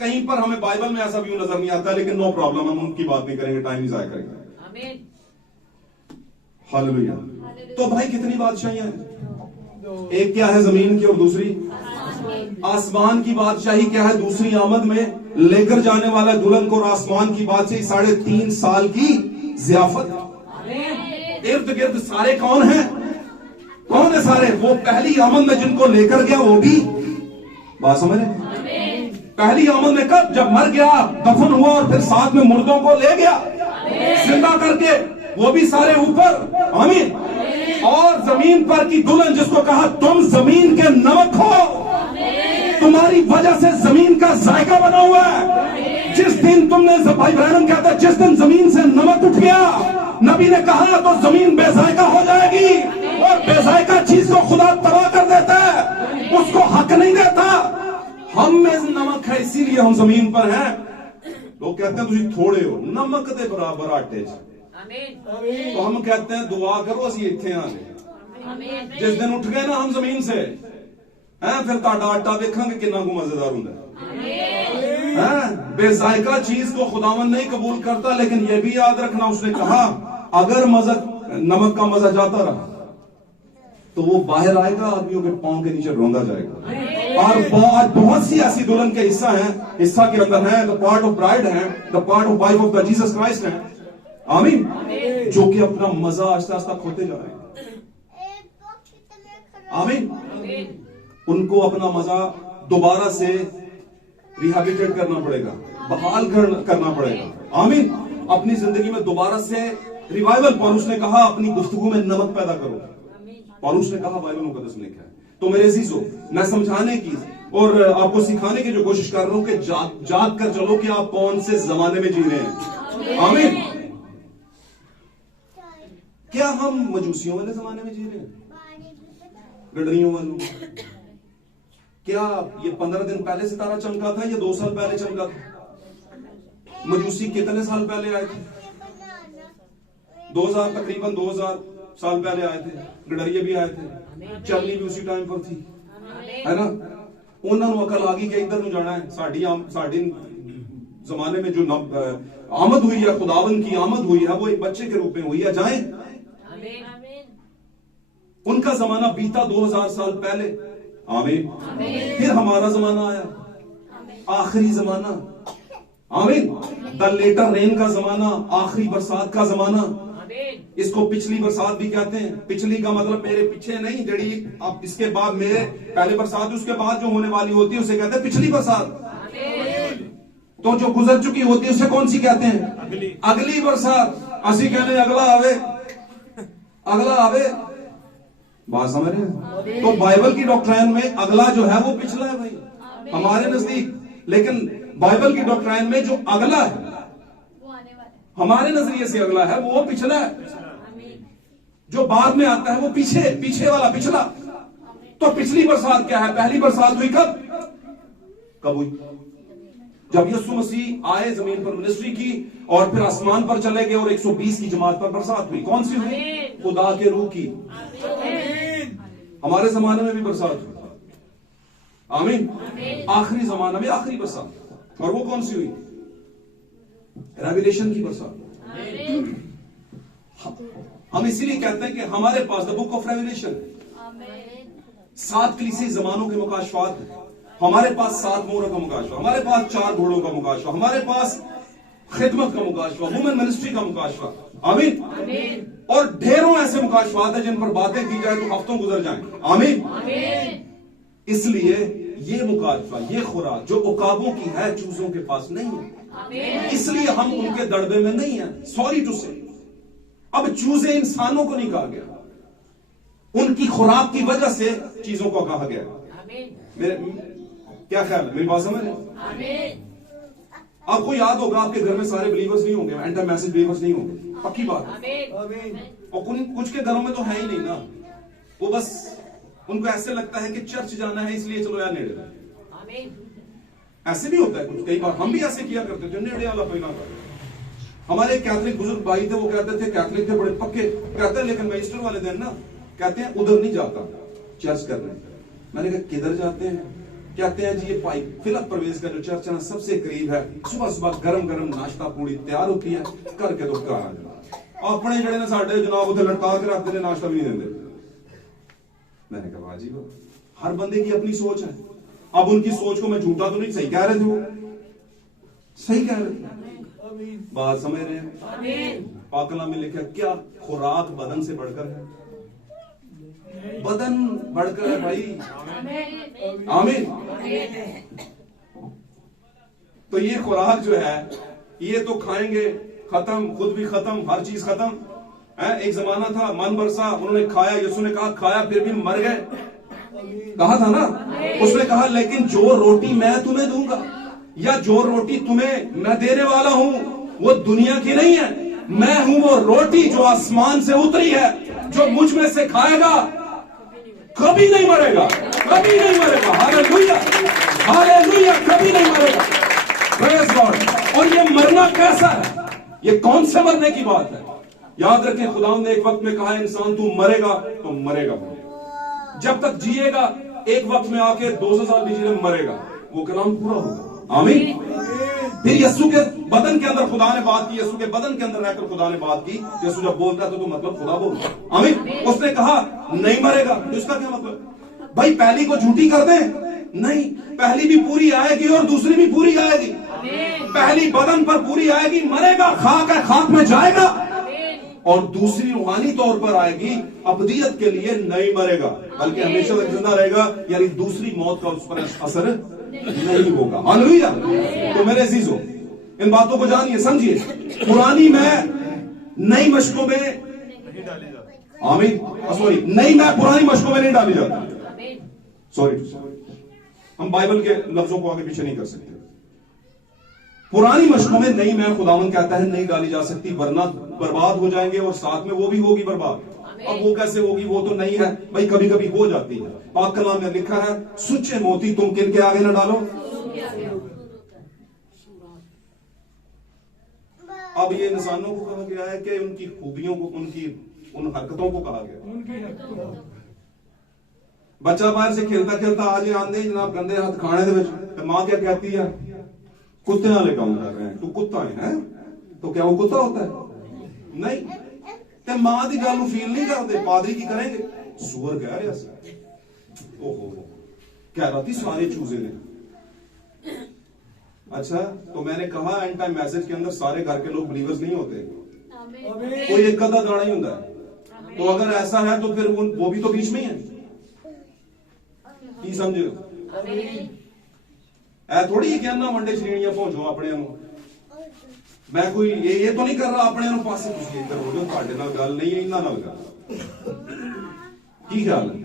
कहीं पर हमें बाइबल में ऐसा व्यू नजर नहीं आता, लेकिन नो प्रॉब्लम, हम उनकी बात नहीं करेंगे, टाइम नहीं जाया करेंगे। हालेलुया। तो भाई कितनी बादशाहियां हैं? एक क्या है जमीन की और दूसरी आसमान की बादशाही क्या है दूसरी आमद में लेकर जाने वाला दुल्हन को और आसमान की बादशाही 3.5 साल की जियाफत। इर्द गिर्द सारे कौन है सारे? वो पहली आमद में जिनको लेकर गया वो भी बात समझ रहे? पहली आमद में कब? जब मर गया, दफन हुआ और फिर साथ में मुर्दों को ले गया जिंदा करके, वो भी सारे ऊपर। आमीन। और जमीन पर की दुल्हन जिसको कहा तुम जमीन के नमक हो, तुम्हारी वजह से जमीन का जायका बना हुआ है। जिस दिन तुमने, भाई इब्राहिम कहता है, जिस दिन जमीन से नमक उठ गया, नबी ने कहा तो जमीन बेजायका हो जाएगी। और बेजायका चीज को खुदा तबाह कर देता है, उसको हक नहीं देता। हम में नमक है इसीलिए हम जमीन पर हैं। लोग कहते हैं तुम थोड़े हो, नमक के बराबर आटे। तो हम कहते हैं दुआ करो असी इत्थे आ गए। जिस दिन उठ गए ना हम जमीन से, हैं, फिर ताड़ा आटा वेखांगे कितना को मजेदार होंगे। बेजायका चीज को खुदावन नहीं कबूल करता। लेकिन यह भी याद रखना, उसने कहा अगर नमक का मजा जाता रहा तो वो बाहर आएगा, आदमियों के पांव के नीचे रोंदा जाएगा। और बहुत सी ऐसी दुल्हन के हिस्सा के अंदर है, द पार्ट ऑफ ब्राइड है, the part of wife of the Jesus Christ है। आमीन। जो कि अपना मजा आस्ता आस्ता खोते जा रहे हैं। आमीन। उनको अपना मजा दोबारा से रिहैबिलिटेट करना पड़ेगा, बहाल करना पड़ेगा। आमीन। अपनी जिंदगी में दोबारा से रिवाइवल। पौलुस ने कहा अपनी गुफ्तगू में नमक पैदा करो। पौलुस ने कहा, बाइबल मुकद्दस में लिखा है। तो मेरे अजीजों, मैं समझाने की और आपको सिखाने की जो कोशिश कर रहा हूं कि जाग कर चलो कि आप कौन से जमाने में जी रहे हैं। आमीन। क्या हम मजूसियों वाले जमाने में जी रहे हैं, गडरियों वालों? क्या ये 15 दिन पहले सितारा चमका था या 2 साल पहले चमका था? मजूसी कितने साल पहले आए थे? 2000, तकरीबन 2000 साल पहले आए थे। गडरिये भी आए थे, चलनी भी उसी टाइम पर थी, है ना? उन्होंने अकल आ गई कि इधर ਨੂੰ जाना है। साड़ी जमाने में जो आमद हुई है, खुदावन की आमद हुई है, वो एक बच्चे के रूप में हुई है। जाएं। उनका जमाना बीता 2000 साल पहले। आमीन। फिर हमारा जमाना आया, आखिरी जमाना। आमीन। द लेटर रेन का जमाना, आखिरी बरसात का जमाना। इसको पिछली बरसात भी कहते हैं। पिछली का मतलब मेरे पीछे नहीं, जड़ी अब इसके बाद मेरे पहले बरसात उसके बाद जो होने वाली होती है उसे कहते हैं पिछली बरसात। तो जो गुजर चुकी होती है उसे कौन सी कहते हैं? अगली बरसात। असी कहने अगला आवे। बात समझ रहे हैं? तो बाइबल की डॉक्ट्राइन में अगला जो है वो पिछला है भाई, हमारे नजदीक। लेकिन बाइबल की डॉक्ट्राइन में जो अगला है, हमारे नजरिए से अगला है, वो पिछला है। जो बाद में आता है वो पीछे वाला पिछला। तो पिछली बरसात क्या है? पहली बरसात हुई कब हुई? जब यीशु मसीह आए, जमीन पर मिनिस्ट्री की और फिर आसमान पर चले गए और 120 की जमात पर बरसात हुई। कौन सी हुई? खुदा के रूह की। हमारे जमाने में भी बरसात हुई। आमीन। आखिरी जमाना में आखिरी बरसात। और वो कौन सी हुई? रेवलेशन की बरसात। हम इसीलिए कहते हैं कि हमारे पास द बुक ऑफ रेवलेशन 7 कलीसियाई जमानों के मुकाशफात है। हमारे पास 7 मोहरों का मुकाशफा, हमारे पास 4 घोड़ों का मुकाशफा, हमारे पास खिदमत का मुकाशफा, वुमेन मिनिस्ट्री का मुकाशफा। आमीन। और ढेरों ऐसे मुकाशफात है जिन पर बातें की जाए तो हफ्तों गुजर जाएं। आमीन। इसलिए ये मुकाशफा, ये खुराक जो उकाबों की है, चूजों के पास नहीं है। इसलिए हम उनके दड़बे में नहीं है। सॉरी टू से, अब चूजे इंसानों को नहीं कहा गया, उनकी खुराक की वजह से चीजों को कहा गया। क्या ख्याल है? मेरी बात समझ रहे? आपको याद होगा आपके घर में सारे बिलीवर्स नहीं होंगे, एंटर मैसेज बिलीवर्स नहीं होंगे, पक्की बात है। और कुछ के घरों में तो है ही नहीं ना, वो बस उनको ऐसे लगता है कि चर्च जाना है इसलिए चलो यार नेड़े। ऐसे भी होता है कुछ, कई बार हम भी ऐसे किया करते थे, नेड़े वाला पहला। हमारे कैथलिक बुजुर्ग भाई थे, वो कहते थे, कैथलिक थे बड़े पक्के, कहते हैं लेकिन मैं ईस्टर वाले दिन ना, कहते हैं उधर नहीं जाता चर्च करने। मैंने कहा किधर जाते हैं? कहते हैं जी ये पाइप फिलअप प्रवेश का जो चर्च है ना सबसे करीब है, सुबह सुबह गरम गरम नाश्ता पूरी तैयार होती है, करके तो घर आ जाओ। अपने जड़े ने साडे जनाब उधर लटका के रखते हैं, नाश्ता भी नहीं देते। मैंने कहा वाह जी वाह, हर बंदे की अपनी सोच है। अब उनकी सोच को मैं झूठा तो नहीं, सही कह रहे थे वो, सही कह रहे थे, बात समझ रहे हैं। पाक कलाम में लिखा क्या खुराक बदन से बढ़कर है, बदन बढ़कर है भाई, आमीन। तो ये खुराक जो है ये तो खाएंगे, खत्म, खुद भी खत्म, हर चीज खत्म है। एक जमाना था मन बरसा, उन्होंने खाया, यीशु ने कहा खाया फिर भी मर गए, कहा था ना। उसने कहा लेकिन जो रोटी मैं तुम्हें दूंगा या जो रोटी तुम्हें मैं देने वाला हूं वो दुनिया की नहीं है, मैं हूं वो रोटी जो आसमान से उतरी है, जो मुझ में से खाएगा कभी नहीं मरेगा, कभी नहीं मरेगा। हालेलुया, हालेलुया, कभी नहीं मरेगा। Praise God. और ये मरना कैसा है, ये कौन से मरने की बात है? याद रखें, खुदा ने एक वक्त में कहा इंसान तू मरेगा तो मरेगा, जब तक जिएगा एक वक्त में आके 200 साल भी जीने मरेगा, वो कलाम पूरा होगा, आमीन। फिर यीशु के बदन के अंदर खुदा ने बात की, यीशु के बदन के अंदर रहकर खुदा ने बात की। यीशु जब बोलता है तो मतलब खुदा बोलता है, आमीन। उसने कहा नहीं मरेगा, तो इसका क्या मतलब? भाई पहली को झूठी कर दे? नहीं, पहली भी पूरी आएगी और दूसरी भी पूरी आएगी। पहली बदन पर पूरी आएगी, मरेगा, खाक है, खाक में जाएगा, और दूसरी रूहानी तौर पर आएगी, अबदियत के लिए नहीं मरेगा बल्कि हमेशा तक जिंदा रहेगा, यानी दूसरी मौत का उस पर असर नहीं होगा। हालेलुया। तो मेरे अजीजों, इन बातों को जानिए, समझिए। पुरानी मैं नई मशकों में नहीं डाली जाती, आमीन। सॉरी, नई मैं पुरानी मशकों में नहीं डाली जाती, सॉरी, हम बाइबल के लफ्जों को आगे पीछे नहीं कर सकते। पुरानी मशकों में नई मैं खुदावन कहता है नहीं डाली जा सकती, वरना बर्बाद हो जाएंगे और साथ में वो भी होगी बर्बाद। अब वो कैसे होगी, वो तो नहीं है भाई, कभी कभी हो जाती है। पाक कलाम में लिखा है सुच्चे मोती तुम किन के आगे ना डालो। अब ये इंसानों को कहा गया है कि उनकी खूबियों को, उनकी उन हरकतों को कहा गया। बच्चा बाहर से खेलता खेलता आज आंदे जनाब गंदे हाथ खाने दे विच, मां क्या कहती है, कुत्ते वाले काम कर रहे हैं, तू कुत्ता है? तो क्या वो कुत्ता होता है? नहीं। ते मां की गल फील नहीं करते, पादरी की करेंगे, सुअर कह रहा है, ओहो कह रहा थी सारे चूजे ने। अच्छा, तो मैंने कहा एंड टाइम मैसेज के अंदर सारे घर के लोग बिलीवर्स नहीं होते, कोई एक आधा दाना ही होता है। तो अगर ऐसा है तो फिर वो भी तो बीच में ही है, की समझे? ऐ थोड़ी ये कहना वंडे श्रेणियां पहुंचो अपने, मैं कोई ये तो नहीं कर रहा अपने पासे तुम इधर हो जाओ, ਤੁਹਾਡੇ ਨਾਲ ਗੱਲ नहीं है, इन्ना नाल गल की ख्याल है?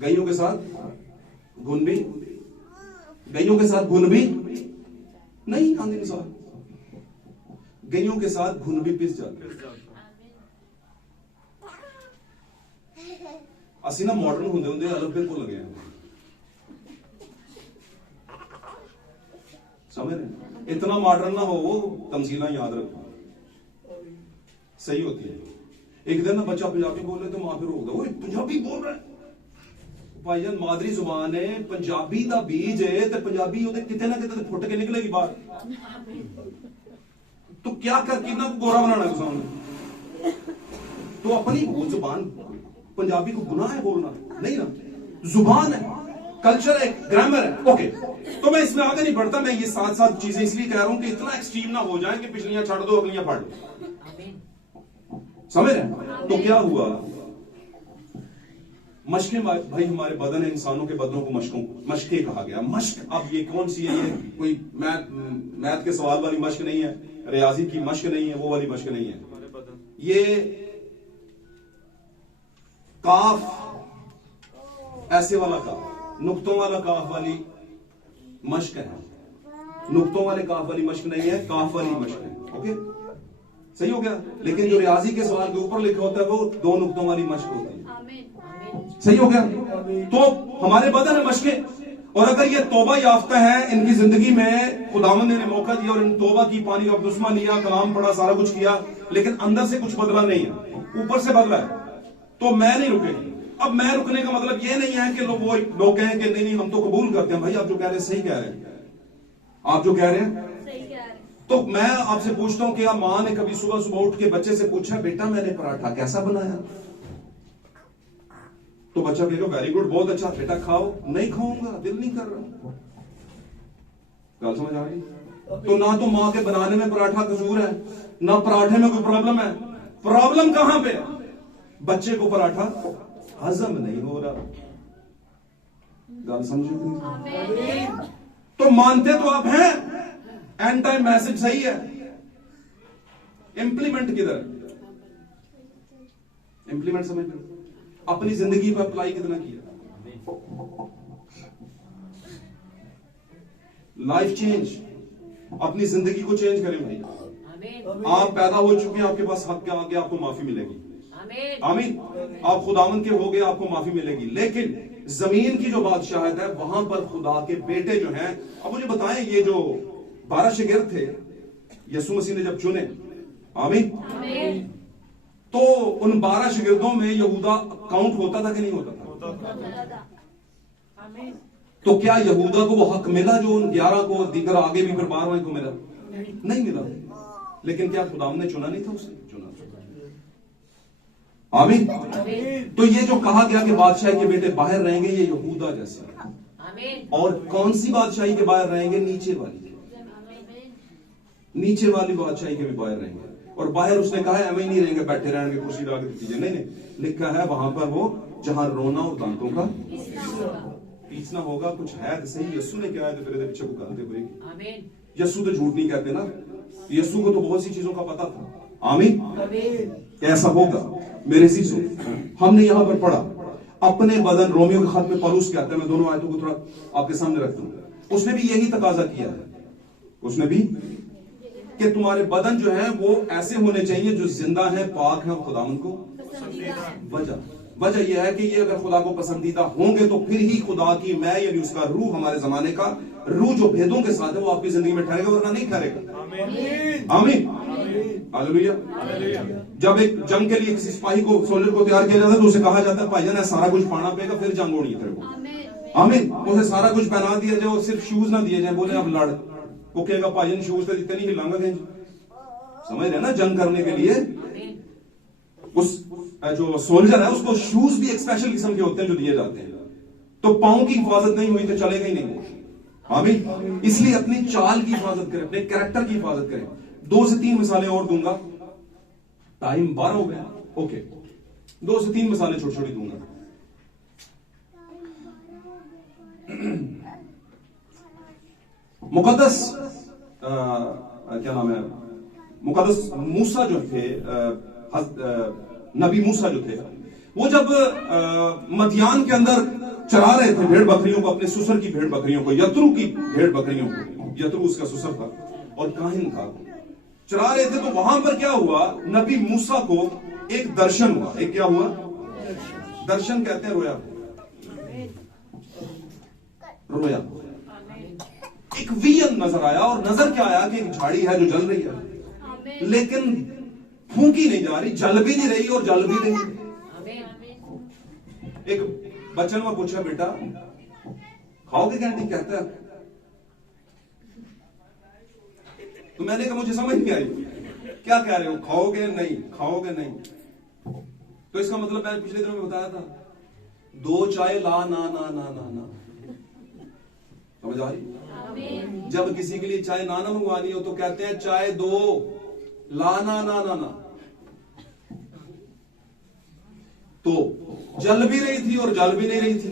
गईयों के साथ गुन भी, गईयों के साथ गुन भी नहीं आंधी इंसान, गईयों के साथ गुन भी पिस जाते। ਅਸੀਂ ना मॉडर्न ਹੁੰਦੇ ਹੁੰਦੇ ਅਲੱਗ ਭੁੱਲ ਗਏ, समझ रहे? इतना मॉडर्न ना हो, तमसीला याद रखो, सही होती है। एक दिन ना बच्चा पंजाबी बोल रहे तो मां फिर रोक दो, पंजाबी बोल रहा है भाईजान, मादरी जुबान है, पंजाबी का बीज है, तो पंजाबी कितने ना कितने फुट के निकलेगी बाहर। तो क्या कर कितना गोरा बनाना है? तो अपनी जुबान, पंजाबी को गुनाह है बोलना नहीं ना, जुबान है, कल्चर है, ग्रामर है, ओके। तो मैं इसमें आगे नहीं बढ़ता, मैं ये साथ साथ चीजें इसलिए कह रहा हूं कि इतना एक्सट्रीम ना हो जाए कि पिछलियां छाड़ दो अगलियां पढ़ लो, समझ रहे? तो क्या हुआ, मशकें भाई, हमारे बदन है, इंसानों के बदनों को मशकें कहा गया। मश्क, अब ये कौन सी है? ये कोई मैथ के सवाल वाली मश्क नहीं है, रियाजी की मश्क नहीं है, वो वाली मश्क नहीं है, ये काफ ऐसे वाला काफ, नुक्तों वाला काफ वाली मश्क है, नुक्तों वाले काफ वाली मश्क नहीं है, काफ वाली मश्क है, ओके, सही हो गया। लेकिन जो रियाजी के सवाल के ऊपर लिखा होता है वो 2 नुक्तों वाली मश्क होती है, सही हो गया। तो हमारे बदन में मश्कें, और अगर ये तौबा याफ्ता है, इनकी जिंदगी में खुदावंद ने मौका दिया और इन तौबा की, पानी का बपतिस्मा लिया, कलाम पढ़ा, सारा कुछ किया, लेकिन अंदर से कुछ बदला नहीं है, ऊपर से बदला है, तो मैं नहीं रुकेगी। अब मैं रुकने का मतलब ये नहीं है कि लोग कहें कि नहीं हम तो कबूल करते हैं, भाई आप जो कह रहे हैं सही कह रहे हैं, आप जो कह रहे हैं सही कह रहे हैं। तो मैं आपसे पूछता हूं कि आप मां ने कभी सुबह सुबह उठ के बच्चे से पूछा, बेटा मैंने पराठा कैसा बनाया? तो बच्चा कहेगा वेरी गुड, बहुत अच्छा, बेटा खाओ। नहीं खाऊंगा, दिल नहीं कर रहा। गल समझ आ रही? तो ना तो मां के बनाने में पराठा कसूर है, ना पराठे में कोई प्रॉब्लम है। प्रॉब्लम कहां पे है? बच्चे को पराठा हजम नहीं हो रहा। गल समझे? तो मानते तो आप हैं, एंड टाइम मैसेज सही है, इंप्लीमेंट किधर? इंप्लीमेंट समझ लो, अपनी जिंदगी पर अप्लाई कितना किया? लाइफ चेंज, अपनी जिंदगी को चेंज करें भाई। आप पैदा हो चुके हैं, आपके पास हक के आगे आपको माफी मिलेगी। आमीन। आप खुदावंद के हो गए, आपको माफी मिलेगी। लेकिन जमीन की जो बादशाहत है, वहां पर खुदा के बेटे जो हैं, अब मुझे बताएं, ये जो 12 शागिर्द थे यीशु मसीह ने जब चुने, आमीन, तो उन 12 शागिर्दों में यहूदा काउंट होता था कि नहीं होता था? तो क्या यहूदा को वो हक मिला जो उन 11 को, दीगर आगे भी फिर 12 को मिला? नहीं मिला। लेकिन क्या खुदावंद ने चुना नहीं था? उसे चुना। आमीन। तो ये जो कहा गया कि बादशाही के बेटे बाहर रहेंगे, ये यहूदा जैसे। और कौन सी बादशाही के बाहर रहेंगे? नीचे वाली। नीचे वाली बादशाही के भी बाहर रहेंगे। और बाहर उसने कहा है हमें नहीं रहेंगे, बैठे रहेंगे कुर्सी डाल के दीजिए। नहीं नहीं, लिखा है वहां पर वो जहां रोना और दांतों का पीसना होगा। कुछ है तो सही, यीशु ने क्या है तो फिर पीछे को गालते हुए। यीशु तो झूठ नहीं कहते ना, यीशु को तो बहुत सी चीजों का पता था। आमीन। कैसा होगा मेरे जीजो? हमने यहां पर पढ़ा, अपने बदन, रोमियो के खत में पौलुस कहता है, मैं दोनों आयतों को थोड़ा आपके सामने रख दूं। उसने भी यही तकाजा किया है, उसने भी, कि तुम्हारे बदन जो है वो ऐसे होने चाहिए जो जिंदा है, पाक है, खुदावंद को वजह यह है कि ये अगर खुदा को पसंदीदा होंगे तो फिर ही खुदा की मैं यानी उसका रूह, हमारे जमाने का रूह जो भेदों के साथ है, वो आपकी जिंदगी में ठहरेगा, वरना नहीं ठहरेगा। आमीन। हालेलुया। जब एक जंग के लिए किसी सिपाही को, सोल्जर को तैयार किया जाता है तो उसे कहा जाता है भाईजान सारा कुछ पाना पड़ेगा, फिर जंग होनी है तेरे को। आमीन। उसे सारा कुछ पहना दिया जाए और सिर्फ शूज ना दिए जाए, बोले अब लड़। वो कहेगा भाईजान शूज तो जितने नहीं हिलाऊंगा कहीं। समझ रहे ना? जंग करने के लिए उस जो सोल्जर है उसको शूज भी एक स्पेशल किस्म के होते हैं जो दिए जाते हैं। तो पांव की हिफाजत नहीं हुई तो चलेगा ही नहीं। आमीन। इसलिए अपनी चाल की हिफाजत करें, अपने कैरेक्टर की हिफाजत करें। 2 से 3 मिसालें और दूंगा, टाइम 12 हो गया। ओके, 2 से 3 मिसालें छोटी छोटी दूंगा। मुकद्दस क्या नाम है, मुकद्दस मूसा जो थे, नबी मूसा जो थे, वो जब मदियान के अंदर चरा रहे थे भेड़ बकरियों को, अपने सुसर की भेड़ बकरियों को, यत्रू की भेड़ बकरियों को, यत्रू उसका सुसर था और काहिन था, चरा रहे थे। तो वहां पर क्या हुआ, नबी मूसा को एक दर्शन हुआ। एक क्या हुआ? दर्शन कहते हैं रोया। रोया, एक विजन नजर आया। और नजर क्या आया कि एक झाड़ी है जो जल रही है, लेकिन फूंकी नहीं जा रही, जल भी नहीं रही और जल भी नहीं। एक बच्चन में पूछा, बेटा खाओगे कैंडी? कहता है, तो मैंने कहा मुझे समझ नहीं आई, क्या कह रहे हो? खाओगे नहीं, खाओगे नहीं। तो इसका मतलब मैंने पिछले दिनों में बताया था, 2 चाय ला ना ना ना ना ना। समझ आ रही? जब किसी के लिए चाय ना ना मंगवानी हो तो कहते हैं चाय 2 ला ना ना ना ना। तो जल भी रही थी और जल भी नहीं रही थी।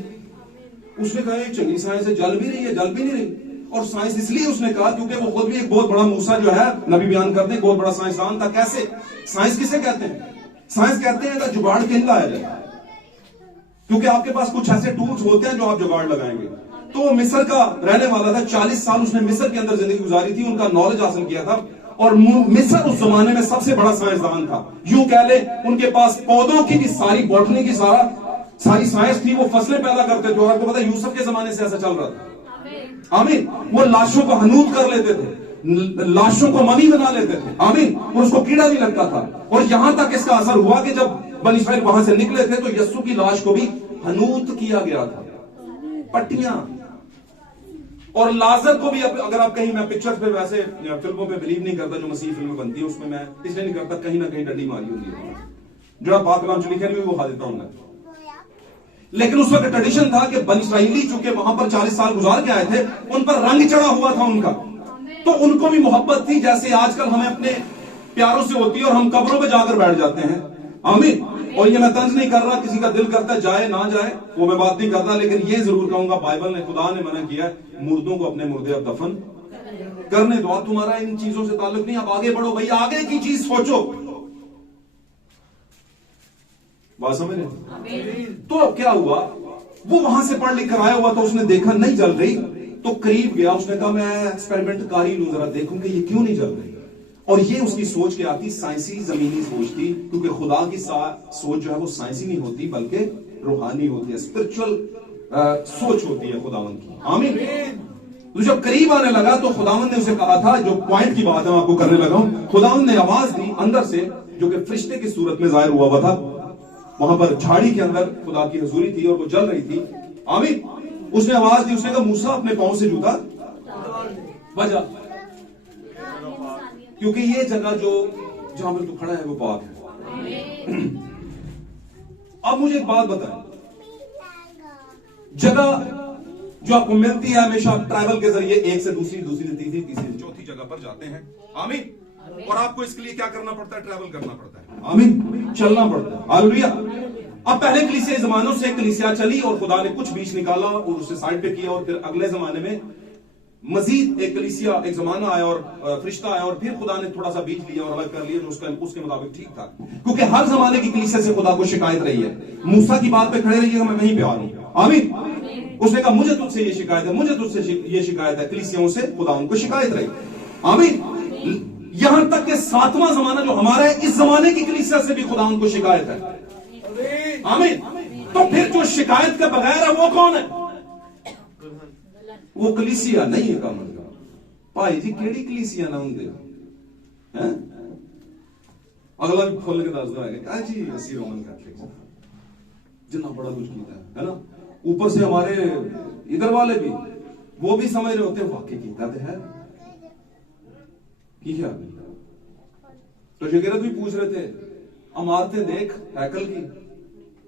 उसने कहा एक चंगी साइंस है, जल भी रही है, जल भी नहीं रही। और साइंस इसलिए उसने कहा क्योंकि वो खुद भी एक बहुत बड़ा मूसा जो है, नबी बयान करते हैं, बहुत बड़ा साइंसदान था। कैसे? साइंस किसे कहते हैं? साइंस कहते हैं अगर जुगाड़ कहीं लाया जाए, क्योंकि आपके पास कुछ ऐसे टूल्स होते हैं जो आप जुगाड़ लगाएंगे। तो वो मिस्र का रहने वाला था, 40 साल उसने मिस्र के अंदर जिंदगी गुजारी थी, उनका नॉलेज हासिल किया था। और मिस्र उस जमाने में सबसे बड़ा साइंसदान था, यूं कह ले। उनके पास पौधों की भी सारी, बॉटनी की सारी साइंस थी। वो फसलें पैदा करते थे। और आपको पता है यूसुफ के जमाने से ऐसा चल रहा था। आमीन। वो लाशों को हनूत कर लेते थे, लाशों को मनी बना लेते थे। आमीन। और उसको कीड़ा नहीं लगता था। और यहां तक इसका असर हुआ कि जब बनी इस्राएल वहां से निकले थे तो यस्सु की लाश को भी हनूत किया गया था, पट्टियां। और लाजर को भी, अगर आप कहीं, मैं पिक्चर्स पे वैसे फिल्मों पे बिलीव नहीं करता, जो मसीह फिल्में बनती है उसमें मैं इसलिए नहीं करता, कहीं ना कहीं डंडी मारी होती है। जो आप बात कलाम लिखे नहीं वो खा देता हूं मैं। लेकिन उस वक्त ट्रेडिशन था कि बनी इसराइली चूंकि वहां पर 40 साल गुजार के आए थे, उन पर रंग चढ़ा हुआ था उनका, तो उनको भी मोहब्बत थी जैसे आजकल हमें अपने प्यारों से होती है और हम कब्रों पे जाकर बैठ जाते हैं। आमीन। और ये मैं तंज नहीं कर रहा, किसी का दिल करता जाए ना जाए वो मैं बात नहीं करता, लेकिन ये जरूर कहूंगा बाइबल ने, खुदा ने मना किया है मुर्दों को अपने मुर्दे अब दफन करने दो। तुम्हारा इन चीजों से ताल्लुक नहीं, आप आगे बढ़ो भाई, आगे की चीज सोचो। बात समझ रहे? तो क्या हुआ, वो वहां से पढ़ लिख कर आया हुआ, तो उसने देखा नहीं जल रही, तो करीब गया, उसने कहा मैं एक्सपेरिमेंट कर ही लूं, जरा देखूं कि ये क्यों नहीं जल रही। और ये उसकी सोच क्या आती, साइंसी जमीनी सोच थी, क्योंकि खुदा की सोच जो है वो साइंसी नहीं होती बल्कि रूहानी होती है, स्पिरिचुअल सोच होती है खुदावन की। आमीन। तो जब करीब आने लगा तो खुदावन ने उसे कहा था, जो पॉइंट की बात है मैं आपको करने लगा हूं, खुदावन ने आवाज दी अंदर से, जो कि फरिश्ते की सूरत में जाहिर हुआ था। वहां पर झाड़ी के अंदर खुदा की हजूरी थी और वो जल रही थी। आमीन। उसने आवाज दी, उसने कहा मूसा अपने पांव से जूता बजा, क्योंकि ये जगह जो जहां पर तू खड़ा है वो पाक है। अब मुझे एक बात बताएं, जगह जो आपको मिलती है हमेशा ट्रैवल के जरिए, एक से दूसरी, दूसरी से तीसरी, तीसरी से चौथी जगह पर जाते हैं। आमीन। और आपको इसके लिए क्या करना पड़ता है, ट्रैवल करना पड़ता है। आमीन। चलना पड़ता है। हालेलुया। अब पहले कलीसिया जमानों से कलीसिया चली और खुदा ने कुछ बीज निकाला और उसे साइड पे किया, और फिर अगले जमाने में मजीद एक कलीसिया, एक जमाना आया और फरिश्ता आया, और फिर खुदा ने थोड़ा सा बीज लिया और अलग कर लिया जो उसके मुताबिक ठीक था, क्योंकि हर जमाने की कलीसिया से खुदा को शिकायत रही है। मूसा की बात पे खड़े रहिएगा, मैं वहीं पे आ रहा हूं। आमीन। उसने कहा मुझे तुझसे ये शिकायत है, मुझे तुझसे ये शिकायत है, कलीसियाओं से खुदा उनको शिकायत रही। आमीन। यहां तक कि 7वां जमाना जो हमारा है, इस जमाने की कलीसिया से भी खुदा उनको शिकायत है। आमीन। तो फिर जो शिकायत के बगैर है वो कौन है? वो कलीसिया नहीं है। काम भाई जी केड़ी कलीसिया ना होंगे, अगला भी खोल के दसदा है जी असी रोमन कैथलिक जिन्ना बड़ा कुछ किया है ना, ऊपर से हमारे इधर वाले भी वो भी समझ रहे होते हैं वाकई किया तो है की। तो शकीरत भी पूछ रहे थे, इमारतें देख हैकल की,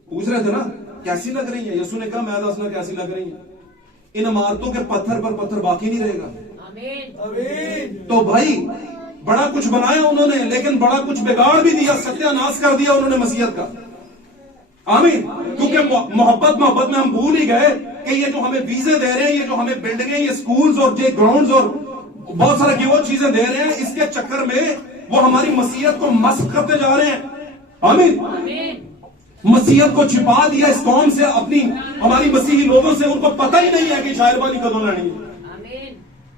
पूछ रहे थे ना कैसी लग रही है। यसू ने कहा मैं दसना कैसी लग रही है, इन इमारतों के पत्थर पर पत्थर बाकी नहीं रहेगा। आमीन। तो भाई बड़ा कुछ बनाया उन्होंने, लेकिन बड़ा कुछ बिगाड़ भी दिया, सत्यानाश कर दिया उन्होंने मसीहत का। आमीन। क्योंकि मोहब्बत में हम भूल ही गए कि ये जो हमें वीजे दे रहे हैं, ये जो हमें बिल्डिंगें, ये स्कूल्स और ये ग्राउंड्स और बहुत सारा की वो चीजें दे रहे हैं, इसके चक्कर में वो हमारी मसीहत को मस्क करते जा रहे हैं। आमीन। मसीहत को छिपा दिया इस कौम से, अपनी हमारी मसीही लोगों से, उनको पता ही नहीं है कि शायरबानी कदों लानी है।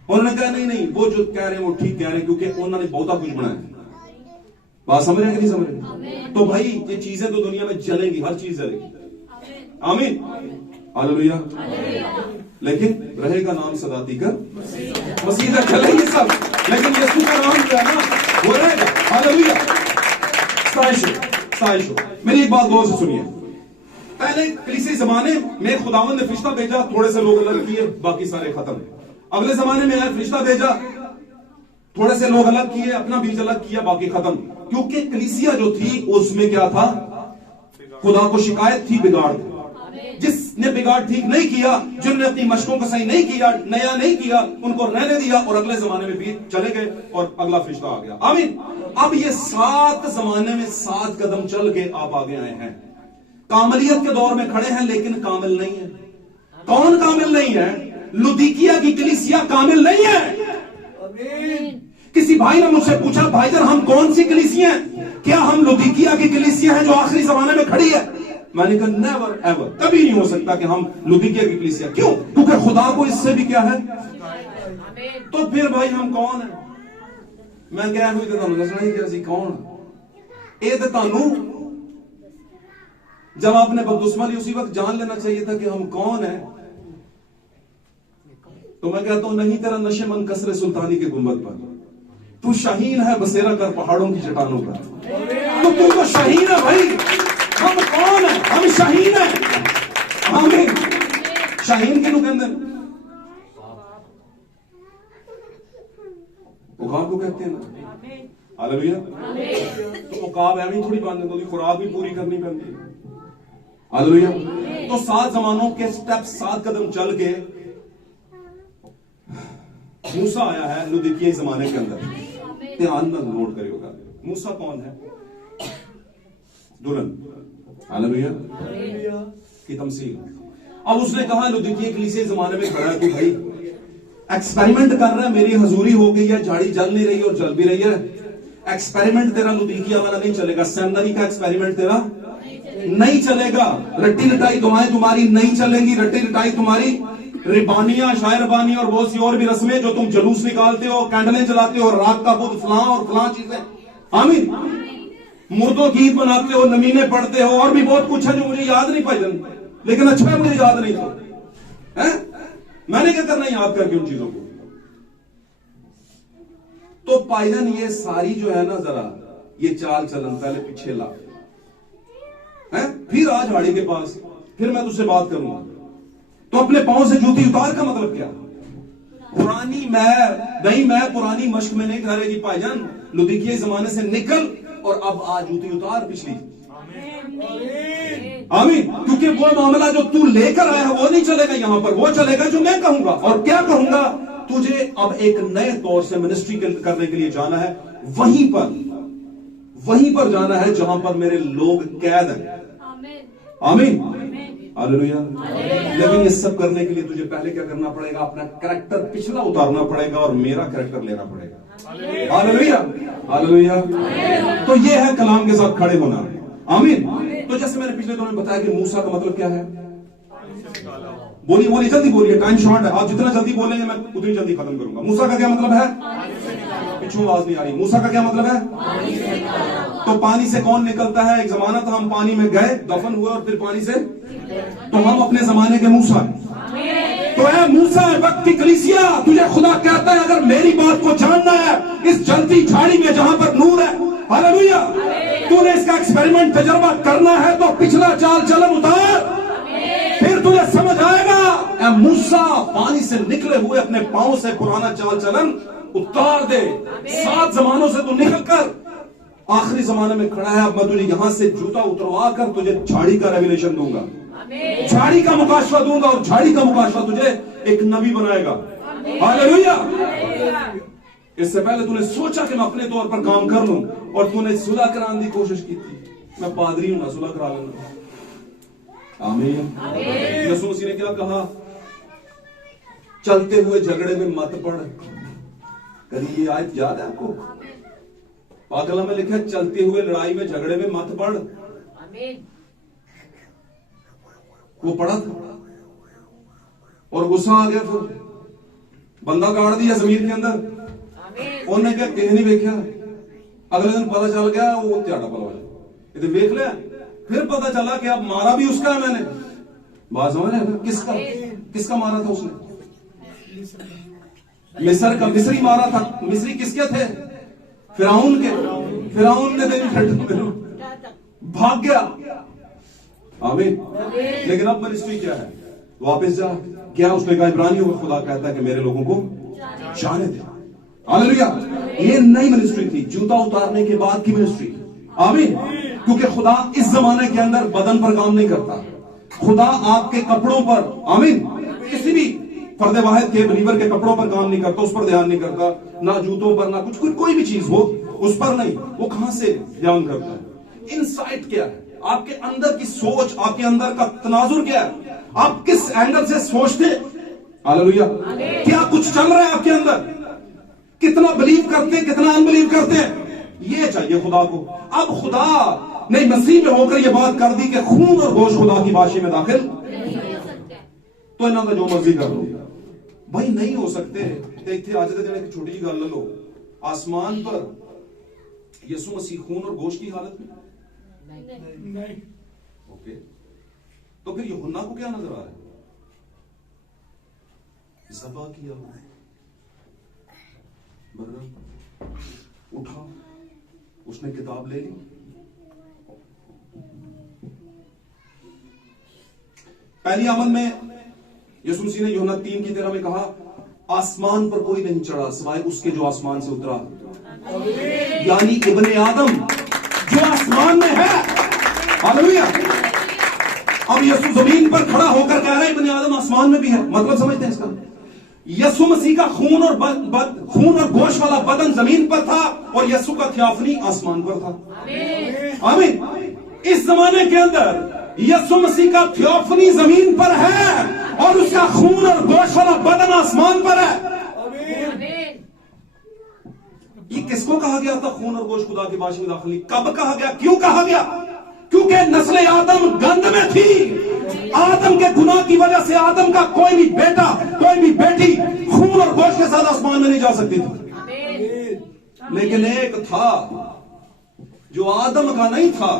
उन्होंने कहा नहीं वो जो कह रहे हैं वो ठीक कह रहे हैं, क्योंकि उन्होंने बहुत कुछ बनाया। बात समझ रहे हैं कि नहीं समझ रहे? तो भाई ये चीजें तो दुनिया में चलेंगी, हर चीज चलेगी। आमीन। हालेलुया। लेकिन रहेगा नाम सदा तीकर मसीहा, चलेंगे सब, लेकिन यीशु का नाम जो है ना वो रहेगा। हालेलुया। साइशो मेरी एक बात गौर से सुनिए, पहले कलीसिया जमाने में खुदावंद ने फरिश्ता भेजा, थोड़े से लोग अलग किए, बाकी सारे खत्म। अगले जमाने में आया फरिश्ता भेजा, थोड़े से लोग अलग किए, अपना बीज अलग किया, बाकी खत्म। क्योंकि कलीसिया जो थी उसमें क्या था, खुदा को शिकायत थी बिगाड़। जिसने बिगाड़ ठीक नहीं किया, जिन्होंने अपनी मशकों को सही नहीं किया, नया नहीं किया, उनको रहने दिया और अगले जमाने में भी चले गए और अगला फरिश्ता आ गया। आमीन। अब ये 7 जमाने में 7 कदम चल के आप आगे आए हैं, कामलियत के दौर में खड़े हैं, लेकिन कामिल नहीं है। कौन कामिल नहीं है? लुदीकिया की कलीसिया कामिल नहीं है। आमीन। किसी भाई ने मुझसे पूछा भाईजान हम कौन सी कलीसिया हैं? क्या हम लुदीकिया की कलीसिया हैं जो आखिरी जमाने में खड़ी है? मैंने कहा नेवर एवर, कभी नहीं हो सकता कि हम लुदीकिया की कलीसिया। क्यों? क्योंकि खुदा को इससे भी क्या है। तो फिर भाई हम कौन है? मैं कह हुई तो दसना ही कि कौन ये तो तानू जब आपने बपतिस्मा ली उसी वक्त जान लेना चाहिए था कि हम कौन है। तो मैं कहता हूं नहीं, तेरा नशेमंद कसरे सुल्तानी के गुंबद पर, तू शाहीन है बसेरा कर पहाड़ों की चट्टानों पर। तो तू तो शाहीन है भाई, हम कौन है? हम शाहीन है। आमीन। शाहीन किनू कहते हैं? उकाब को कहते हैं ना। हालेलुया। तो उकाब एवं थोड़ी बांधने, तो खुराक भी पूरी करनी पैंती है। हालेलुया। तो 7 जमानों के स्टेप 7 कदम चल के मूसा आया है लुदिकिया जमाने के अंदर। ध्यान में नोट करिएगा, मूसा कौन है? दुल्हन, हालेलुया की तमसील। अब उसने कहा लुदिकिया कलीसिया जमाने में खड़ा है, तू भाई एक्सपेरिमेंट कर रहा है, मेरी हजूरी हो गई है, झाड़ी जल नहीं रही और जल भी रही है। एक्सपेरिमेंट तेरा लुदिकिया वाला नहीं चलेगा, सेमिनरी का एक्सपेरिमेंट तेरा नहीं चलेगा। रट्टी रटाई दुआएं तुम्हारी नहीं चलेंगी, रट्टी रटाई तुम्हारी रिबानियां, शायरबानी और बहुत सी और भी रस्में जो तुम जुलूस निकालते हो, कैंडलें जलाते हो, रात का बुद्ध फलां और फलां चीजें, आमीन, मुर्दों की ईद मनाते हो, नमीने पढ़ते हो, और भी बहुत कुछ है जो मुझे याद नहीं भाईजान, लेकिन अच्छा है मुझे याद नहीं तो है, मैंने क्या करना याद करके उन चीजों को। तो भाईजान ये सारी जो है ना, जरा ये चाल चलन पहले पीछे ला है, फिर आज झाड़ी के पास, फिर मैं तुझसे बात करूंगा। तो अपने पांव से जूती उतार का मतलब क्या? पुरानी मैं पुरानी मश्क में नहीं ठहरेगी भाईजान। लुदिकिया जमाने से निकल और अब आज जूती उतार पिछली। आमीन। क्योंकि वो मामला जो तू लेकर आया है वो नहीं चलेगा यहां पर, वो चलेगा जो मैं कहूंगा। और क्या कहूंगा? तुझे अब एक नए तौर से मिनिस्ट्री करने के लिए जाना है, वहीं पर जाना है जहां पर मेरे लोग कैद हैं। आमीन, हालेलुया। लेकिन ये सब करने के लिए तुझे पहले क्या करना पड़ेगा? अपना कैरेक्टर पिछला उतारना पड़ेगा और मेरा कैरेक्टर लेना पड़ेगा। Hallelujah, hallelujah. तो ये है कलाम के साथ खड़े होना। आमीन। तो जैसे मैंने पिछले दौर में बताया कि मूसा का मतलब क्या है, बोलिए जल्दी बोलिए, टाइम शॉर्ट है, आप जितना जल्दी बोलेंगे मैं उतनी जल्दी खत्म करूंगा। मूसा का क्या मतलब है? पिछू आवाज नहीं आ रही। मूसा का क्या मतलब है? तो पानी से कौन निकलता है? एक जमाना था हम पानी में गए, दफन हुए और फिर पानी से, तो हम अपने जमाने के मूसा हैं। तो है मूसा है वक्त की कलीसिया, तुझे खुदा कहता है अगर मेरी बात को जानना है इस जलती झाड़ी में जहां पर नूर है, हालेलुया, तूने इसका एक्सपेरिमेंट तजर्बा करना है तो पिछला चाल चलन उतार, फिर तुझे समझ आएगा। मूसा पानी से निकले हुए अपने पांव से पुराना चाल चलन उतार दे। 7 जमानों से तू निकलकर आखिरी जमाने में खड़ा है। अब मैं तुझे यहां से जूता उतरवा कर तुझे झाड़ी का रेवलेशन दूंगा, झाड़ी का मुकाशवा दूंगा, और झाड़ी का मुकाशवा तुझे एक नबी बनाएगा। हालेलुया। इससे पहले तूने सोचा कि मैं अपने तौर पर काम कर लूं और तूने सुलह कराने की कोशिश की थी। मैं पादरी हूं ना, सुलह करा लेना। आमीन। यीशु मसीह ने क्या कहा? चलते हुए झगड़े में मत पड़। कभी ये आयत याद है आपको? पागला में लिखा है चलते हुए लड़ाई में झगड़े में मत पड़। वो पड़ा था और गुस्सा आ गया, फिर बंदा गाड़ दिया जमीन के अंदर। उन्होंने क्या कहीं नहीं देखा, अगले दिन पता चल गया वो त्याड़ा पलवा ये देख लिया। फिर पता चला कि अब मारा भी उसका है मैंने। बात समझ रहे हैं? किसका मारा था उसने? मिस्र का, मिस्री मारा था। मिस्री किसके थे? फिरौन के। फिरौन ने भाग गया। आमीन। लेकिन अब मिनिस्ट्री क्या है? वापस जा। क्या उसने कहा? इब्रानियों में खुदा कहता है कि मेरे लोगों को जाने दे। हालेलुया। ये नई मिनिस्ट्री थी, जूता उतारने के बाद की मिनिस्ट्री। आमीन। क्योंकि खुदा इस जमाने के अंदर बदन पर काम नहीं करता, खुदा आपके कपड़ों पर, आमीन, किसी भी फर्द वाहिद के बिलीवर के कपड़ों पर काम नहीं करता, उस पर ध्यान नहीं करता, ना जूतों पर, ना कुछ कोई भी चीज हो उस पर नहीं। वो कहां से ध्यान करता है? इनसाइट क्या है? आपके अंदर की सोच, आपके अंदर का तनाजुर क्या है? आप किस एंगल से सोचते? हालेलुया। क्या कुछ चल रहा है आपके अंदर? कितना बिलीव करते हैं, कितना अनबिलीव करते हैं? ये चाहिए खुदा को। अब खुदा ने मसीह में होकर यह बात कर दी कि खून और गोश्त खुदा की बाशी में दाखिल तो इन्हों का जो मर्जी कर लो भाई, नहीं हो सकते। इतने आज दिन एक छोटी गल लो, आसमान पर यीशु मसीह खून और गोश्त की हालत में नहीं। ओके, तो फिर यूहन्ना को क्या नजर आ रहा है? ज़बा किया हुआ बर्र उठा, उसने किताब ले ली। पहली आमद में यीशु मसीह ने यूहन्ना 3 की 13 में कहा, आसमान पर कोई नहीं चढ़ा सिवाय उसके जो आसमान से उतरा, यानी इब्ने आदम जो आसमान में है। हालेलुया। अब यीशु जमीन पर खड़ा होकर कह रहा है इब्ने आदम आसमान में भी है। मतलब समझते हैं इसका? यीशु मसीह का खून और गोश्त वाला बदन जमीन पर था और यीशु का थियाफनी आसमान पर था। आमीन। इस जमाने के अंदर यीशु मसीह का थियाफनी जमीन पर है और उसका खून और गोश्त वाला बदन आसमान पर है। ये किसको कहा गया था खून और गोश्त खुदा की बाशी में दाखिल? कब कहा गया? क्यों कहा गया? क्योंकि नस्ल आदम गंद में थी। आदम के गुनाह की वजह से आदम का कोई भी बेटा कोई भी बेटी खून और गोश्त के साथ आसमान में नहीं जा सकती थी। लेकिन एक था जो आदम का नहीं था,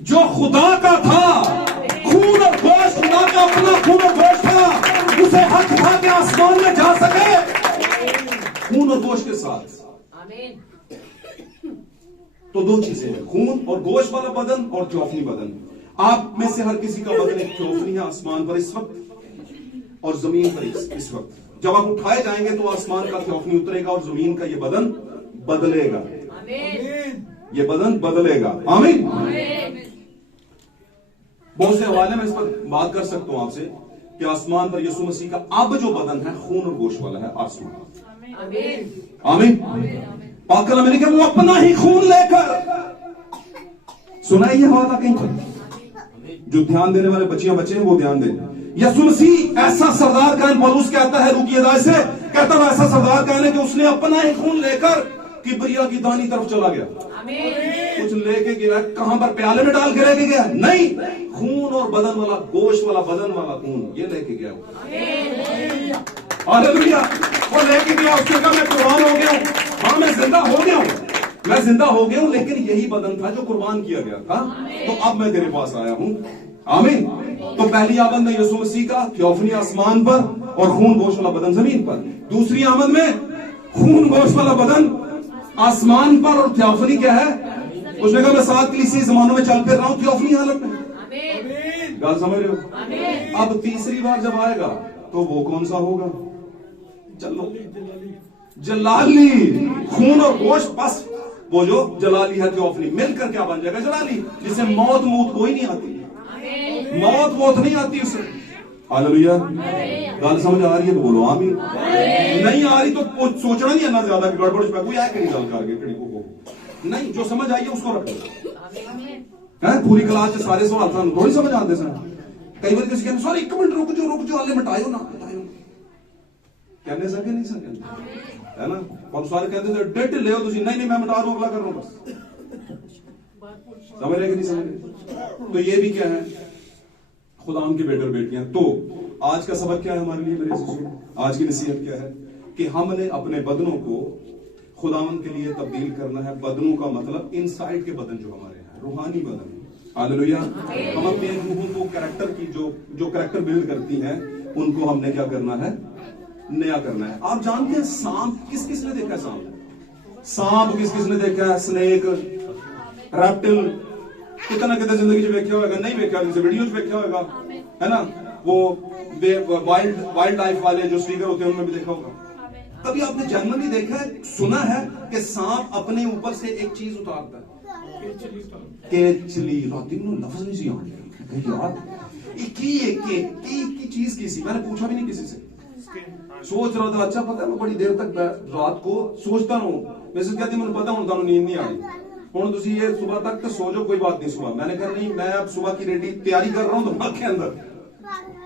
जो खुदा का था। खून और गोश्त खुदा का अपना खून और गोश्त था। उसे हक था कि आसमान में जा सके खून और गोश्त के साथ। तो दो चीजें हैं, खून और गोश्त वाला बदन और थियोफनी बदन। आप में से हर किसी का बदन एक थियोफनी है आसमान पर इस वक्त और जमीन पर इस वक्त। जब आप उठाए जाएंगे तो आसमान का थियोफनी उतरेगा और जमीन का ये बदन बदलेगा। ये बदन बदलेगा। आमीन। बहुत से हवाले में इस पर बात कर सकता हूं आपसे कि आसमान पर यीशु मसीह का अब जो बदन है खून और गोश्त वाला है आसमान। आमीन। पाक कलाम में लिखा वो अपना ही खून लेकर, सुना ये हवाला कहीं पर? जो ध्यान देने वाले बच्चियां बच्चे हैं वो ध्यान दें। यीशु मसीह ऐसा सरदार कायन, पौलुस कहता है रूह की अदायत से, कहता है ऐसा सरदार कायन है कि उसने अपना ही खून लेकर किबरिया की दानी तरफ चला गया। कुछ लेके गया कहां पर? प्याले में डाल के लेके गया? नहीं, खून और बदन वाला गोश्त वाला बदन वाला खून ये लेके गया। हालेलुया। वो लेके गया, उसने कहा मैं कुर्बान हो गया हूं। हाँ मैं जिंदा हो गया हूं, मैं जिंदा हो गया हूं, लेकिन यही बदन था जो कुर्बान किया गया था। तो अब मैं तेरे पास आया हूं। आमीन। तो पहली आमद में यीशु मसीह का थियोफनी आसमान पर और खून गोश्त वाला बदन जमीन पर। दूसरी आमद में खून गोश्त वाला बदन आसमान पर और थियोफनी क्या है? उसने कहा मैं 7 कलीसिया जमानों में चल फिर रहा हूं थियोफनी हालत में। बात समझ रहे हो? अब तीसरी बार जब आएगा तो वो कौन सा होगा? चलो जलाली। खून और गोश्त बस वो जो जलाली है थियोफनी मिलकर क्या बन जाएगा? जलाली, जिसे मौत कोई नहीं आती, मौत नहीं आती उसे। हालेलुया। गल समझ आ रही है तो बोलो आमीन। नहीं आ रही तो सोचना नहीं है ना ज्यादा कि गड़बड़ पे कोई आए कि नहीं गल करके को नहीं, जो समझ आई है उसको रखो। है पूरी क्लास के सारे सवाल थानू थोड़ी समझ आते सर। कई बार किसी कहते सर 1 मिनट रुक जो हाले मिटायो ना मिटायो, कहने सके नहीं सके, है ना? और सारे कहते थे डेट ले नहीं मैं मिटा रहा हूं अगला कर रहा हूं बस। समझ रहे कि नहीं समझ रहे? तो ये भी क्या है? खुदाम के बेटे और बेटियां। तो आज का सबक क्या है हमारे लिए मेरे सिस्टर? आज की नसीहत क्या है कि हमने अपने बदनों को खुदावन के लिए तब्दील करना है। बदनों का मतलब इनसाइड के बदन जो हमारे हैं, रूहानी बदन। हालेलुया। हम अपने रूहों को कैरेक्टर की जो कैरेक्टर बिल्ड करती हैं उनको हमने क्या करना है? नया करना है। आप जानते हैं सांप किस किस ने देखा है? सांप किस किस ने देखा है? स्नेक, रैप्टिल कितना कितना जिंदगी में देखा होगा, नहीं देखा वीडियो देखा होगा, है ना? वो वाइल्ड लाइफ वाले जो स्पीकर होते हैं उनमें भी देखा होगा। कभी आपने जनरली देखा है, सुना है कि सांप अपने ऊपर से एक चीज उतारता है? केचली। रात में लफ्ज नहीं सी आने यार की चीज किसी, मैंने पूछा भी नहीं किसी से, सोच रहा था। अच्छा पता है मैं बड़ी देर तक रात को सोचता रहूं, मैसेज कहती मुझे पता हूं तुहानू नींद नहीं आई, हुण तुसीं ये सुबह तक तो सो जाओ, कोई बात नहीं सुबह। मैंने कहा नहीं, मैं अब सुबह की रेडी तैयारी कर रहा हूं दिमाग के अंदर।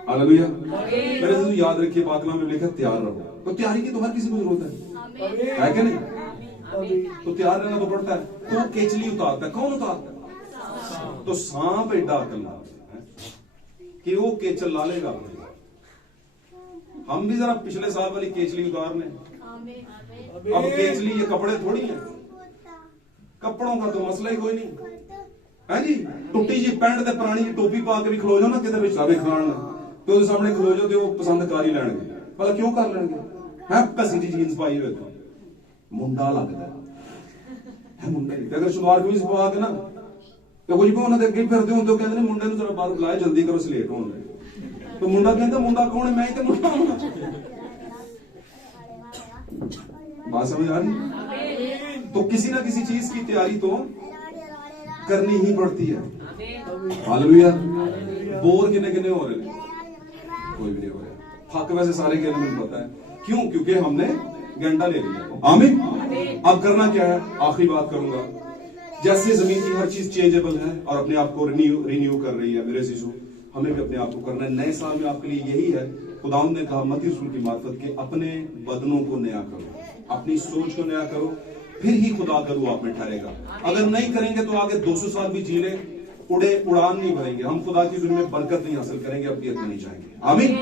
हालेलुया। मेरे से याद रखिए पाकलाम में लिखा तैयार रहो। तो तैयारी की तो हर किसी को जरूरत है कि नहीं? तो तैयार रहना तो पड़ता है। तो केचली उतारता है, कौन उतारता है? तो सांप एडा अकलमंद है कि वो केचल ला लेगा। हम भी जरा पिछले साल वाली केचली उतारने। अब केचली ये कपड़े थोड़ी है, कपड़ों का तो मसला ही कोई नहीं है जी। टुट्टी जी पैंट ते पुरानी जी टोपी पा के भी खलो जाओ ना किधर रिश्तावे खान तो उसके सामने खलो जाओ तो वो पसंद कर ही लेंगे। भला क्यों कर लेंगे? है कसी जी जीन्स पाई हुई तो मुंडा लगता है मुंडा नहीं। अगर शलवार कमीज पा के ना तो कुछ भी उन्होंने अगे फिरते हो तो कहते हैं मुंडे जरा बाहर बुलाए जल्दी करो स्लेट हो। तो मुंडा कहता मुंडा कौन है? मैं ही तो मुंडा हूं। बात समझ आ रही? तो किसी ना किसी चीज की तैयारी तो करनी ही पड़ती है। हालेलुया। बोर किन्ने किन्ने हो रहे हैं? कोई भी नहीं हो रहा। हक वैसे सारे के हमें पता है, क्यों? क्योंकि हमने घंटा ले लिया। आमीन। अब करना क्या है? आखिरी बात करूंगा। जैसे जमीन की हर चीज चेंजेबल है और अपने आप को रिन्यू कर रही है, मेरे अजीजों, हमें भी अपने आप को करना है। नए साल में आपके लिए यही है, खुदावंद ने कहा मत्ती रसूल की मार्फत के अपने बदनों को नया करो, अपनी सोच को नया करो, फिर ही खुदा का रूह आप में ठहरेगा। अगर नहीं करेंगे तो आगे 200 साल भी जी ले, उड़ान नहीं भरेंगे, हम खुदा की जुल्म में बरकत नहीं हासिल करेंगे, अब्दियत में नहीं जाएंगे। आमीन।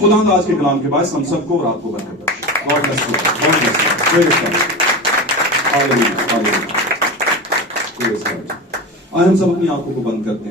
खुदा आज के कलाम के बाद हम सबको और आपको बरकत बख्शे। God bless you, God bless you. Praise God, hallelujah, hallelujah. Praise God. आज हम सब अपनी आंखों को बंद करते हैं।